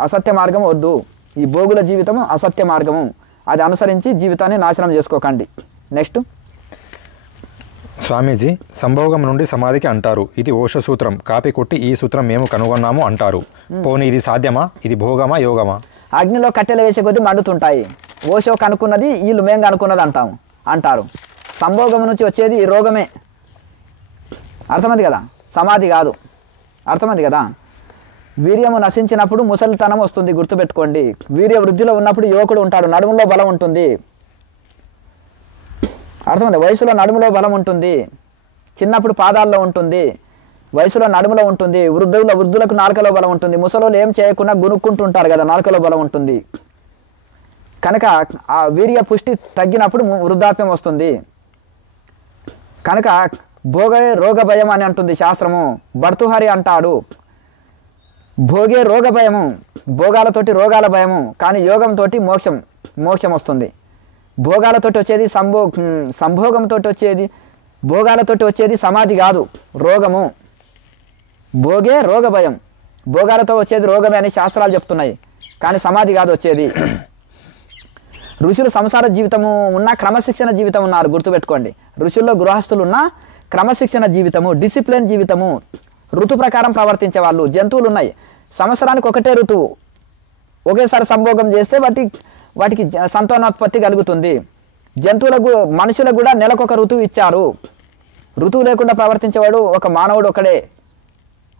అసత్య మార్గం వద్దు. ఈ భోగుల జీవితము అసత్య మార్గము, అది అనుసరించి జీవితాన్ని నాశనం చేసుకోకండి. నెక్స్ట్ స్వామీజీ, సంభోగం నుండి సమాధికి అంటారు. ఇది ఓషో సూత్రం కాపీ కొట్టి ఈ సూత్రం మేము కనుగొన్నాము అంటారు. పోనీ ఇది సాధ్యమా? ఇది భోగమా యోగమా? అగ్నిలో కట్టెలు వేసే కొద్దీ మండుతుంటాయి. ఓషో కనుక్కున్నది వీళ్ళు మేము కనుక్కున్నది అంటారు. సంభోగం నుంచి వచ్చేది రోగమే. అర్థమైంది కదా, సమాధి కాదు. అర్థమైంది కదా. వీర్యము నశించినప్పుడు ముసలితనం వస్తుంది, గుర్తుపెట్టుకోండి. వీర్య వృద్ధిలో ఉన్నప్పుడు యువకుడు ఉంటాడు, నడుములో బలం ఉంటుంది. అర్థమైంది. వయసులో నడుములో బలం ఉంటుంది, చిన్నప్పుడు పాదాల్లో ఉంటుంది, వయసులో నడుములో ఉంటుంది. వృద్ధులకు నాలుకలో బలం ఉంటుంది. ముసలోళ్ళు ఏం చేయకుండా గునుక్కుంటుంటారు కదా, నాలుకలో బలం ఉంటుంది. కనుక ఆ వీర్య పుష్టి తగ్గినప్పుడు వృద్ధాప్యం వస్తుంది. కనుక భోగే రోగ భయం అని అంటుంది శాస్త్రము. భర్తుహరి అంటాడు, భోగే రోగ భయము, భోగాలతోటి రోగాల భయము, కానీ యోగంతో మోక్షం వస్తుంది. భోగాలతోటి వచ్చేది సంభోగంతో వచ్చేది, భోగాలతోటి వచ్చేది సమాధి కాదు, రోగము. భోగే రోగ భయం, భోగాలతో వచ్చేది రోగమే అని శాస్త్రాలు చెప్తున్నాయి, కానీ సమాధి కాదు వచ్చేది. ఋషులు సంసార జీవితము ఉన్న క్రమశిక్షణ జీవితం ఉన్నారు, గుర్తుపెట్టుకోండి. ఋషుల్లో గృహస్థులు ఉన్న క్రమశిక్షణ జీవితము, డిసిప్లిన్ జీవితము, ఋతు ప్రకారం ప్రవర్తించే వాళ్ళు. జంతువులు ఉన్నాయి, సంవత్సరానికి ఒకటే ఋతువు, ఒకేసారి సంభోగం చేస్తే వాటికి సంతానోత్పత్తి కలుగుతుంది. జంతువులకు మనుషులకు కూడా నెలకొక ఋతువు ఇచ్చారు. ఋతువు లేకుండా ప్రవర్తించేవాడు ఒక మానవుడు ఒకడే.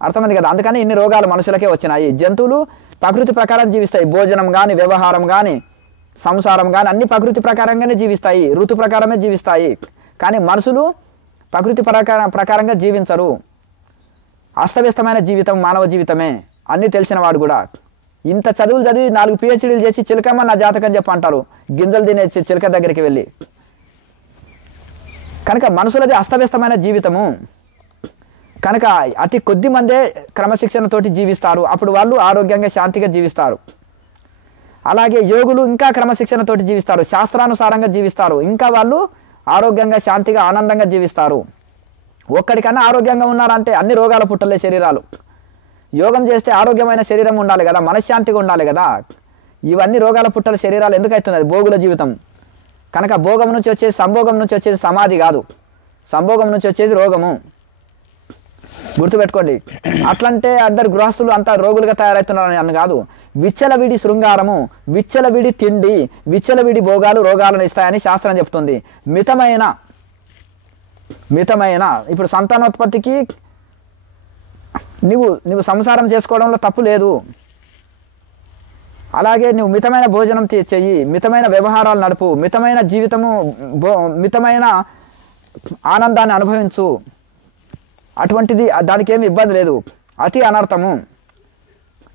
అర్థమైంది కదా. అందుకని ఇన్ని రోగాలు మనుషులకే వచ్చినాయి. జంతువులు ప్రకృతి ప్రకారం జీవిస్తాయి. భోజనం కానీ, వ్యవహారం కానీ, సంసారం కానీ అన్ని ప్రకృతి ప్రకారంగానే జీవిస్తాయి, ఋతు ప్రకారమే జీవిస్తాయి. కానీ మనుషులు ప్రకృతి ప్రకారంగా జీవించరు. అస్తవ్యస్తమైన జీవితం మానవ జీవితమే, అన్నీ తెలిసిన వాడు కూడా. ఇంత చదువులు చదివి 4 PhDలు చేసి చిలకమ్మ నా జాతకం చెప్పి అంటారు, గింజలు తినే చిలక దగ్గరికి వెళ్ళి. కనుక మనుషులది అస్తవ్యస్తమైన జీవితము. కనుక అతి కొద్ది మందే క్రమశిక్షణతోటి జీవిస్తారు, అప్పుడు వాళ్ళు ఆరోగ్యంగా శాంతిగా జీవిస్తారు. అలాగే యోగులు ఇంకా క్రమశిక్షణతోటి జీవిస్తారు, శాస్త్రానుసారంగా జీవిస్తారు, ఇంకా వాళ్ళు ఆరోగ్యంగా శాంతిగా ఆనందంగా జీవిస్తారు. ఒక్కడికన్నా ఆరోగ్యంగా ఉన్నారంటే అన్ని రోగాల పుట్టలే శరీరాలు. యోగం చేస్తే ఆరోగ్యమైన శరీరం ఉండాలి కదా, మనశ్శాంతిగా ఉండాలి కదా. ఇవన్నీ రోగాల పుట్టల శరీరాలు ఎందుకు అవుతున్నది? భోగుల జీవితం. కనుక భోగం నుంచి వచ్చేది, సంభోగం నుంచి వచ్చేది సమాధి కాదు, సంభోగం నుంచి వచ్చేది రోగము. గుర్తుపెట్టుకోండి. అట్లంటే అందరు గృహస్థులు అంతా రోగులుగా తయారవుతున్నారని అని కాదు. విచ్చలవిడి శృంగారము, విచ్చలవిడి తిండి, విచ్చలవిడి భోగాలు రోగాలను ఇస్తాయని శాస్త్రం చెప్తుంది. మితమైన ఇప్పుడు సంతానోత్పత్తికి నువ్వు సంసారం చేసుకోవడంలో తప్పు లేదు. అలాగే నువ్వు మితమైన భోజనం చెయ్యి, మితమైన వ్యవహారాలు నడుపు, మితమైన జీవితము, మితమైన ఆనందాన్ని అనుభవించు. అటువంటిది దానికి ఏమి ఇబ్బంది లేదు. అతి అనర్థము.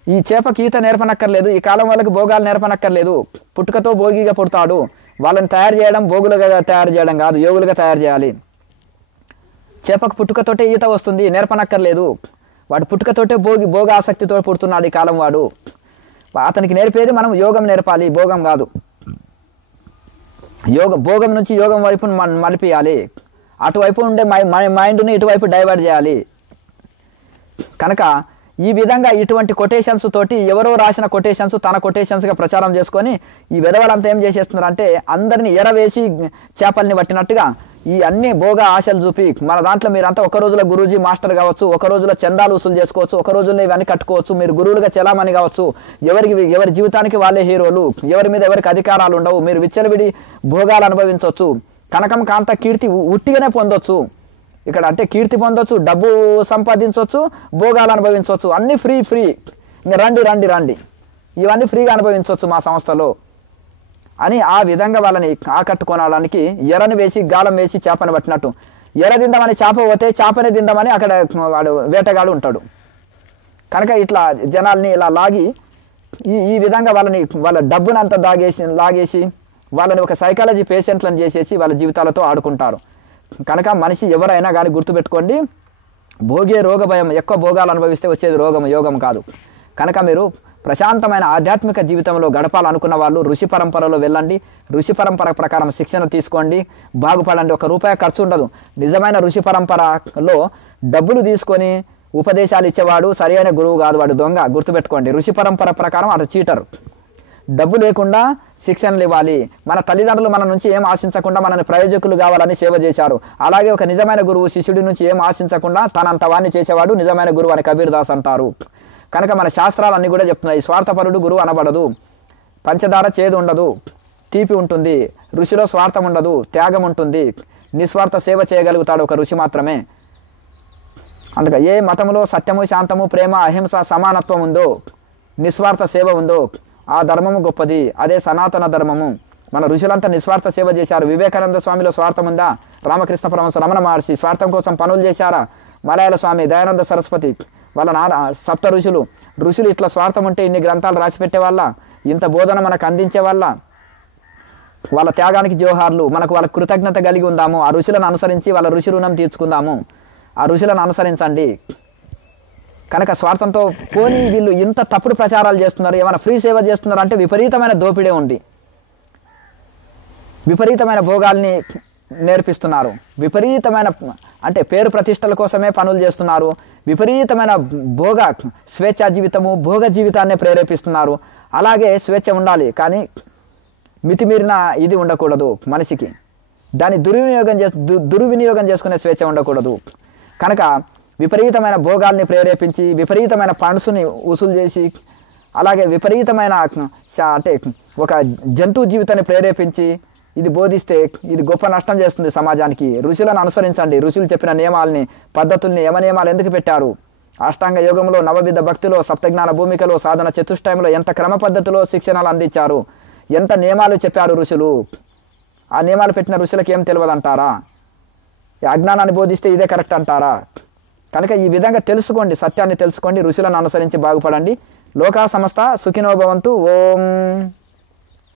ఈ చేపకి ఈత నేర్పనక్కర్లేదు, ఈ కాలం వాళ్ళకి భోగాలు నేర్పనక్కర్లేదు. పుట్టుకతో భోగిగా పుడతాడు, వాళ్ళని తయారు చేయడం భోగులుగా తయారు చేయడం కాదు, యోగులుగా తయారు చేయాలి. చేపకు పుట్టుకతోటే ఈత వస్తుంది, నేర్పనక్కర్లేదు. వాడు పుట్టుకతోటే భోగ ఆసక్తితో పుడుతున్నాడు ఈ కాలం వాడు. అతనికి నేర్పేది మనం యోగం నేర్పాలి, భోగం కాదు. భోగం నుంచి యోగం వైపు మలిపియాలి. అటువైపు ఉండే మైండ్ని ఇటువైపు డైవర్ట్ చేయాలి. కనుక ఈ విధంగా ఇటువంటి కొటేషన్స్ తోటి ఎవరో రాసిన కొటేషన్స్ తన కొటేషన్స్గా ప్రచారం చేసుకొని ఈ విధవలంతా ఏం చేసేస్తున్నారంటే అందరినీ ఎరవేసి చేపల్ని పట్టినట్టుగా ఈ అన్ని భోగ ఆశలు చూపి మన దాంట్లో మీరంతా ఒక రోజులో గురూజీ మాస్టర్ కావచ్చు, ఒక రోజులో చందాలు వసూలు చేసుకోవచ్చు, ఒక రోజులో ఇవన్నీ కట్టుకోవచ్చు, మీరు గురువులుగా చలామణి కావచ్చు, ఎవరి జీవితానికి వాళ్ళే హీరోలు, ఎవరి మీద ఎవరికి అధికారాలు ఉండవు, మీరు విచ్చలవిడి భోగాలు అనుభవించవచ్చు, కనకం కాంత కీర్తి ఉట్టిగానే పొందొచ్చు. ఇక్కడ అంటే కీర్తి పొందొచ్చు, డబ్బు సంపాదించవచ్చు, భోగాలు అనుభవించవచ్చు, అన్నీ ఫ్రీ. రండి ఇవన్నీ ఫ్రీగా అనుభవించవచ్చు మా సంస్థలో అని ఆ విధంగా వాళ్ళని ఆకట్టుకోవడానికి ఎరని వేసి గాలం వేసి చేపను పట్టినట్టు. ఎర తిందామని చేప పోతే చేపనే తిందామని అక్కడ వాడు వేటగాడు ఉంటాడు. కనుక ఇట్లా జనాల్ని ఇలా లాగి ఈ విధంగా వాళ్ళ డబ్బును అంతా లాగేసి వాళ్ళని ఒక సైకాలజీ పేషెంట్లను చేసేసి వాళ్ళ జీవితాలతో ఆడుకుంటారు. కనుక మనిషి ఎవరైనా కానీ గుర్తుపెట్టుకోండి, భోగే రోగ భయం, ఎక్కువ భోగాలు అనుభవిస్తే వచ్చేది యోగం కాదు. కనుక మీరు ప్రశాంతమైన ఆధ్యాత్మిక జీవితంలో గడపాలనుకున్న వాళ్ళు ఋషి పరంపరలో వెళ్ళండి, ఋషి పరంపర ప్రకారం శిక్షణ తీసుకోండి, బాగుపడండి. ₹1 ఖర్చు ఉండదు. నిజమైన ఋషి పరంపరలో డబ్బులు తీసుకొని ఉపదేశాలు ఇచ్చేవాడు సరైన గురువు కాదు, వాడు దొంగ. గుర్తుపెట్టుకోండి, ఋషి పరంపర ప్రకారం అటు చీటరు. డబ్బు లేకుండా శిక్షణలు ఇవ్వాలి. మన తల్లిదండ్రులు మన నుంచి ఏం ఆశించకుండా మనని ప్రయోజకులు కావాలని సేవ చేశారు. అలాగే ఒక నిజమైన గురువు శిష్యుడి నుంచి ఏం ఆశించకుండా తనంత వాణ్ణి చేసేవాడు నిజమైన గురువు అని కబీర్ దాస్ అంటారు. కనుక మన శాస్త్రాలన్నీ కూడా చెప్తున్నాయి, స్వార్థపరుడు గురువు అనబడదు, పంచదార చేదు ఉండదు, తీపి ఉంటుంది, ఋషిలో స్వార్థం ఉండదు, త్యాగం ఉంటుంది, నిస్వార్థ సేవ చేయగలుగుతాడు ఒక ఋషి మాత్రమే. అందుకే ఏ మతంలో సత్యము, శాంతము, ప్రేమ, అహింస, సమానత్వం ఉందో, నిస్వార్థ సేవ ఉందో ఆ ధర్మము గొప్పది. అదే సనాతన ధర్మము. మన ఋషులంతా నిస్వార్థ సేవ చేశారు. వివేకానంద స్వామిలో స్వార్థం ఉందా? రామకృష్ణ పరమహంస, రమణ మహర్షి స్వార్థం కోసం పనులు చేశారా? మలయాళ స్వామి, దయానంద సరస్వతి, వాళ్ళ సప్త ఋషులు ఇట్లా స్వార్థం ఉంటే ఇన్ని గ్రంథాలు రాసిపెట్టే వాళ్ళ, ఇంత బోధన మనకు అందించే వాళ్ళ త్యాగానికి జోహార్లు. మనకు వాళ్ళ కృతజ్ఞత కలిగి ఉందాము. ఆ ఋషులను అనుసరించి వాళ్ళ ఋషి రుణం తీర్చుకుందాము. ఆ ఋషులను అనుసరించండి. కనుక స్వార్థంతో పోనీ వీళ్ళు ఇంత తప్పుడు ప్రచారాలు చేస్తున్నారు, ఏమైనా ఫ్రీ సేవ చేస్తున్నారు అంటే విపరీతమైన దోపిడే ఉంది, విపరీతమైన భోగాల్ని నేర్పిస్తున్నారు, విపరీతమైన అంటే పేరు ప్రతిష్టల కోసమే పనులు చేస్తున్నారు, విపరీతమైన స్వేచ్ఛా జీవితము, భోగ జీవితాన్నే ప్రేరేపిస్తున్నారు. అలాగే స్వేచ్ఛ ఉండాలి, కానీ మితిమీరిన ఇది ఉండకూడదు మనిషికి. దాన్ని దుర్వినియోగం చేసుకునే స్వేచ్ఛ ఉండకూడదు. కనుక విపరీతమైన భోగాల్ని ప్రేరేపించి, విపరీతమైన ఫండ్స్ని వసూలు చేసి, అలాగే విపరీతమైన అంటే ఒక జంతువు జీవితాన్ని ప్రేరేపించి ఇది బోధిస్తే ఇది గొప్ప నష్టం చేస్తుంది సమాజానికి. ఋషులను అనుసరించండి. ఋషులు చెప్పిన నియమాలని, పద్ధతుల్ని, యమనియమాలు ఎందుకు పెట్టారు? అష్టాంగ యోగంలో, నవవిధ భక్తిలో, సప్తజ్ఞాన భూమికలో, సాధన చతుష్టయంలో ఎంత క్రమ పద్ధతిలో శిక్షణలు అందించారు, ఎంత నియమాలు చెప్పారు ఋషులు. ఆ నియమాలు పెట్టిన ఋషులకు ఏం తెలియదంటారా? అజ్ఞానాన్ని బోధిస్తే ఇదే కరెక్ట్ అంటారా? కనుక ఈ విధంగా తెలుసుకోండి, సత్యాన్ని తెలుసుకోండి, ఋషులను అనుసరించి బాగుపడండి. లోకా సమస్త సుఖినో భవంతు. ఓం.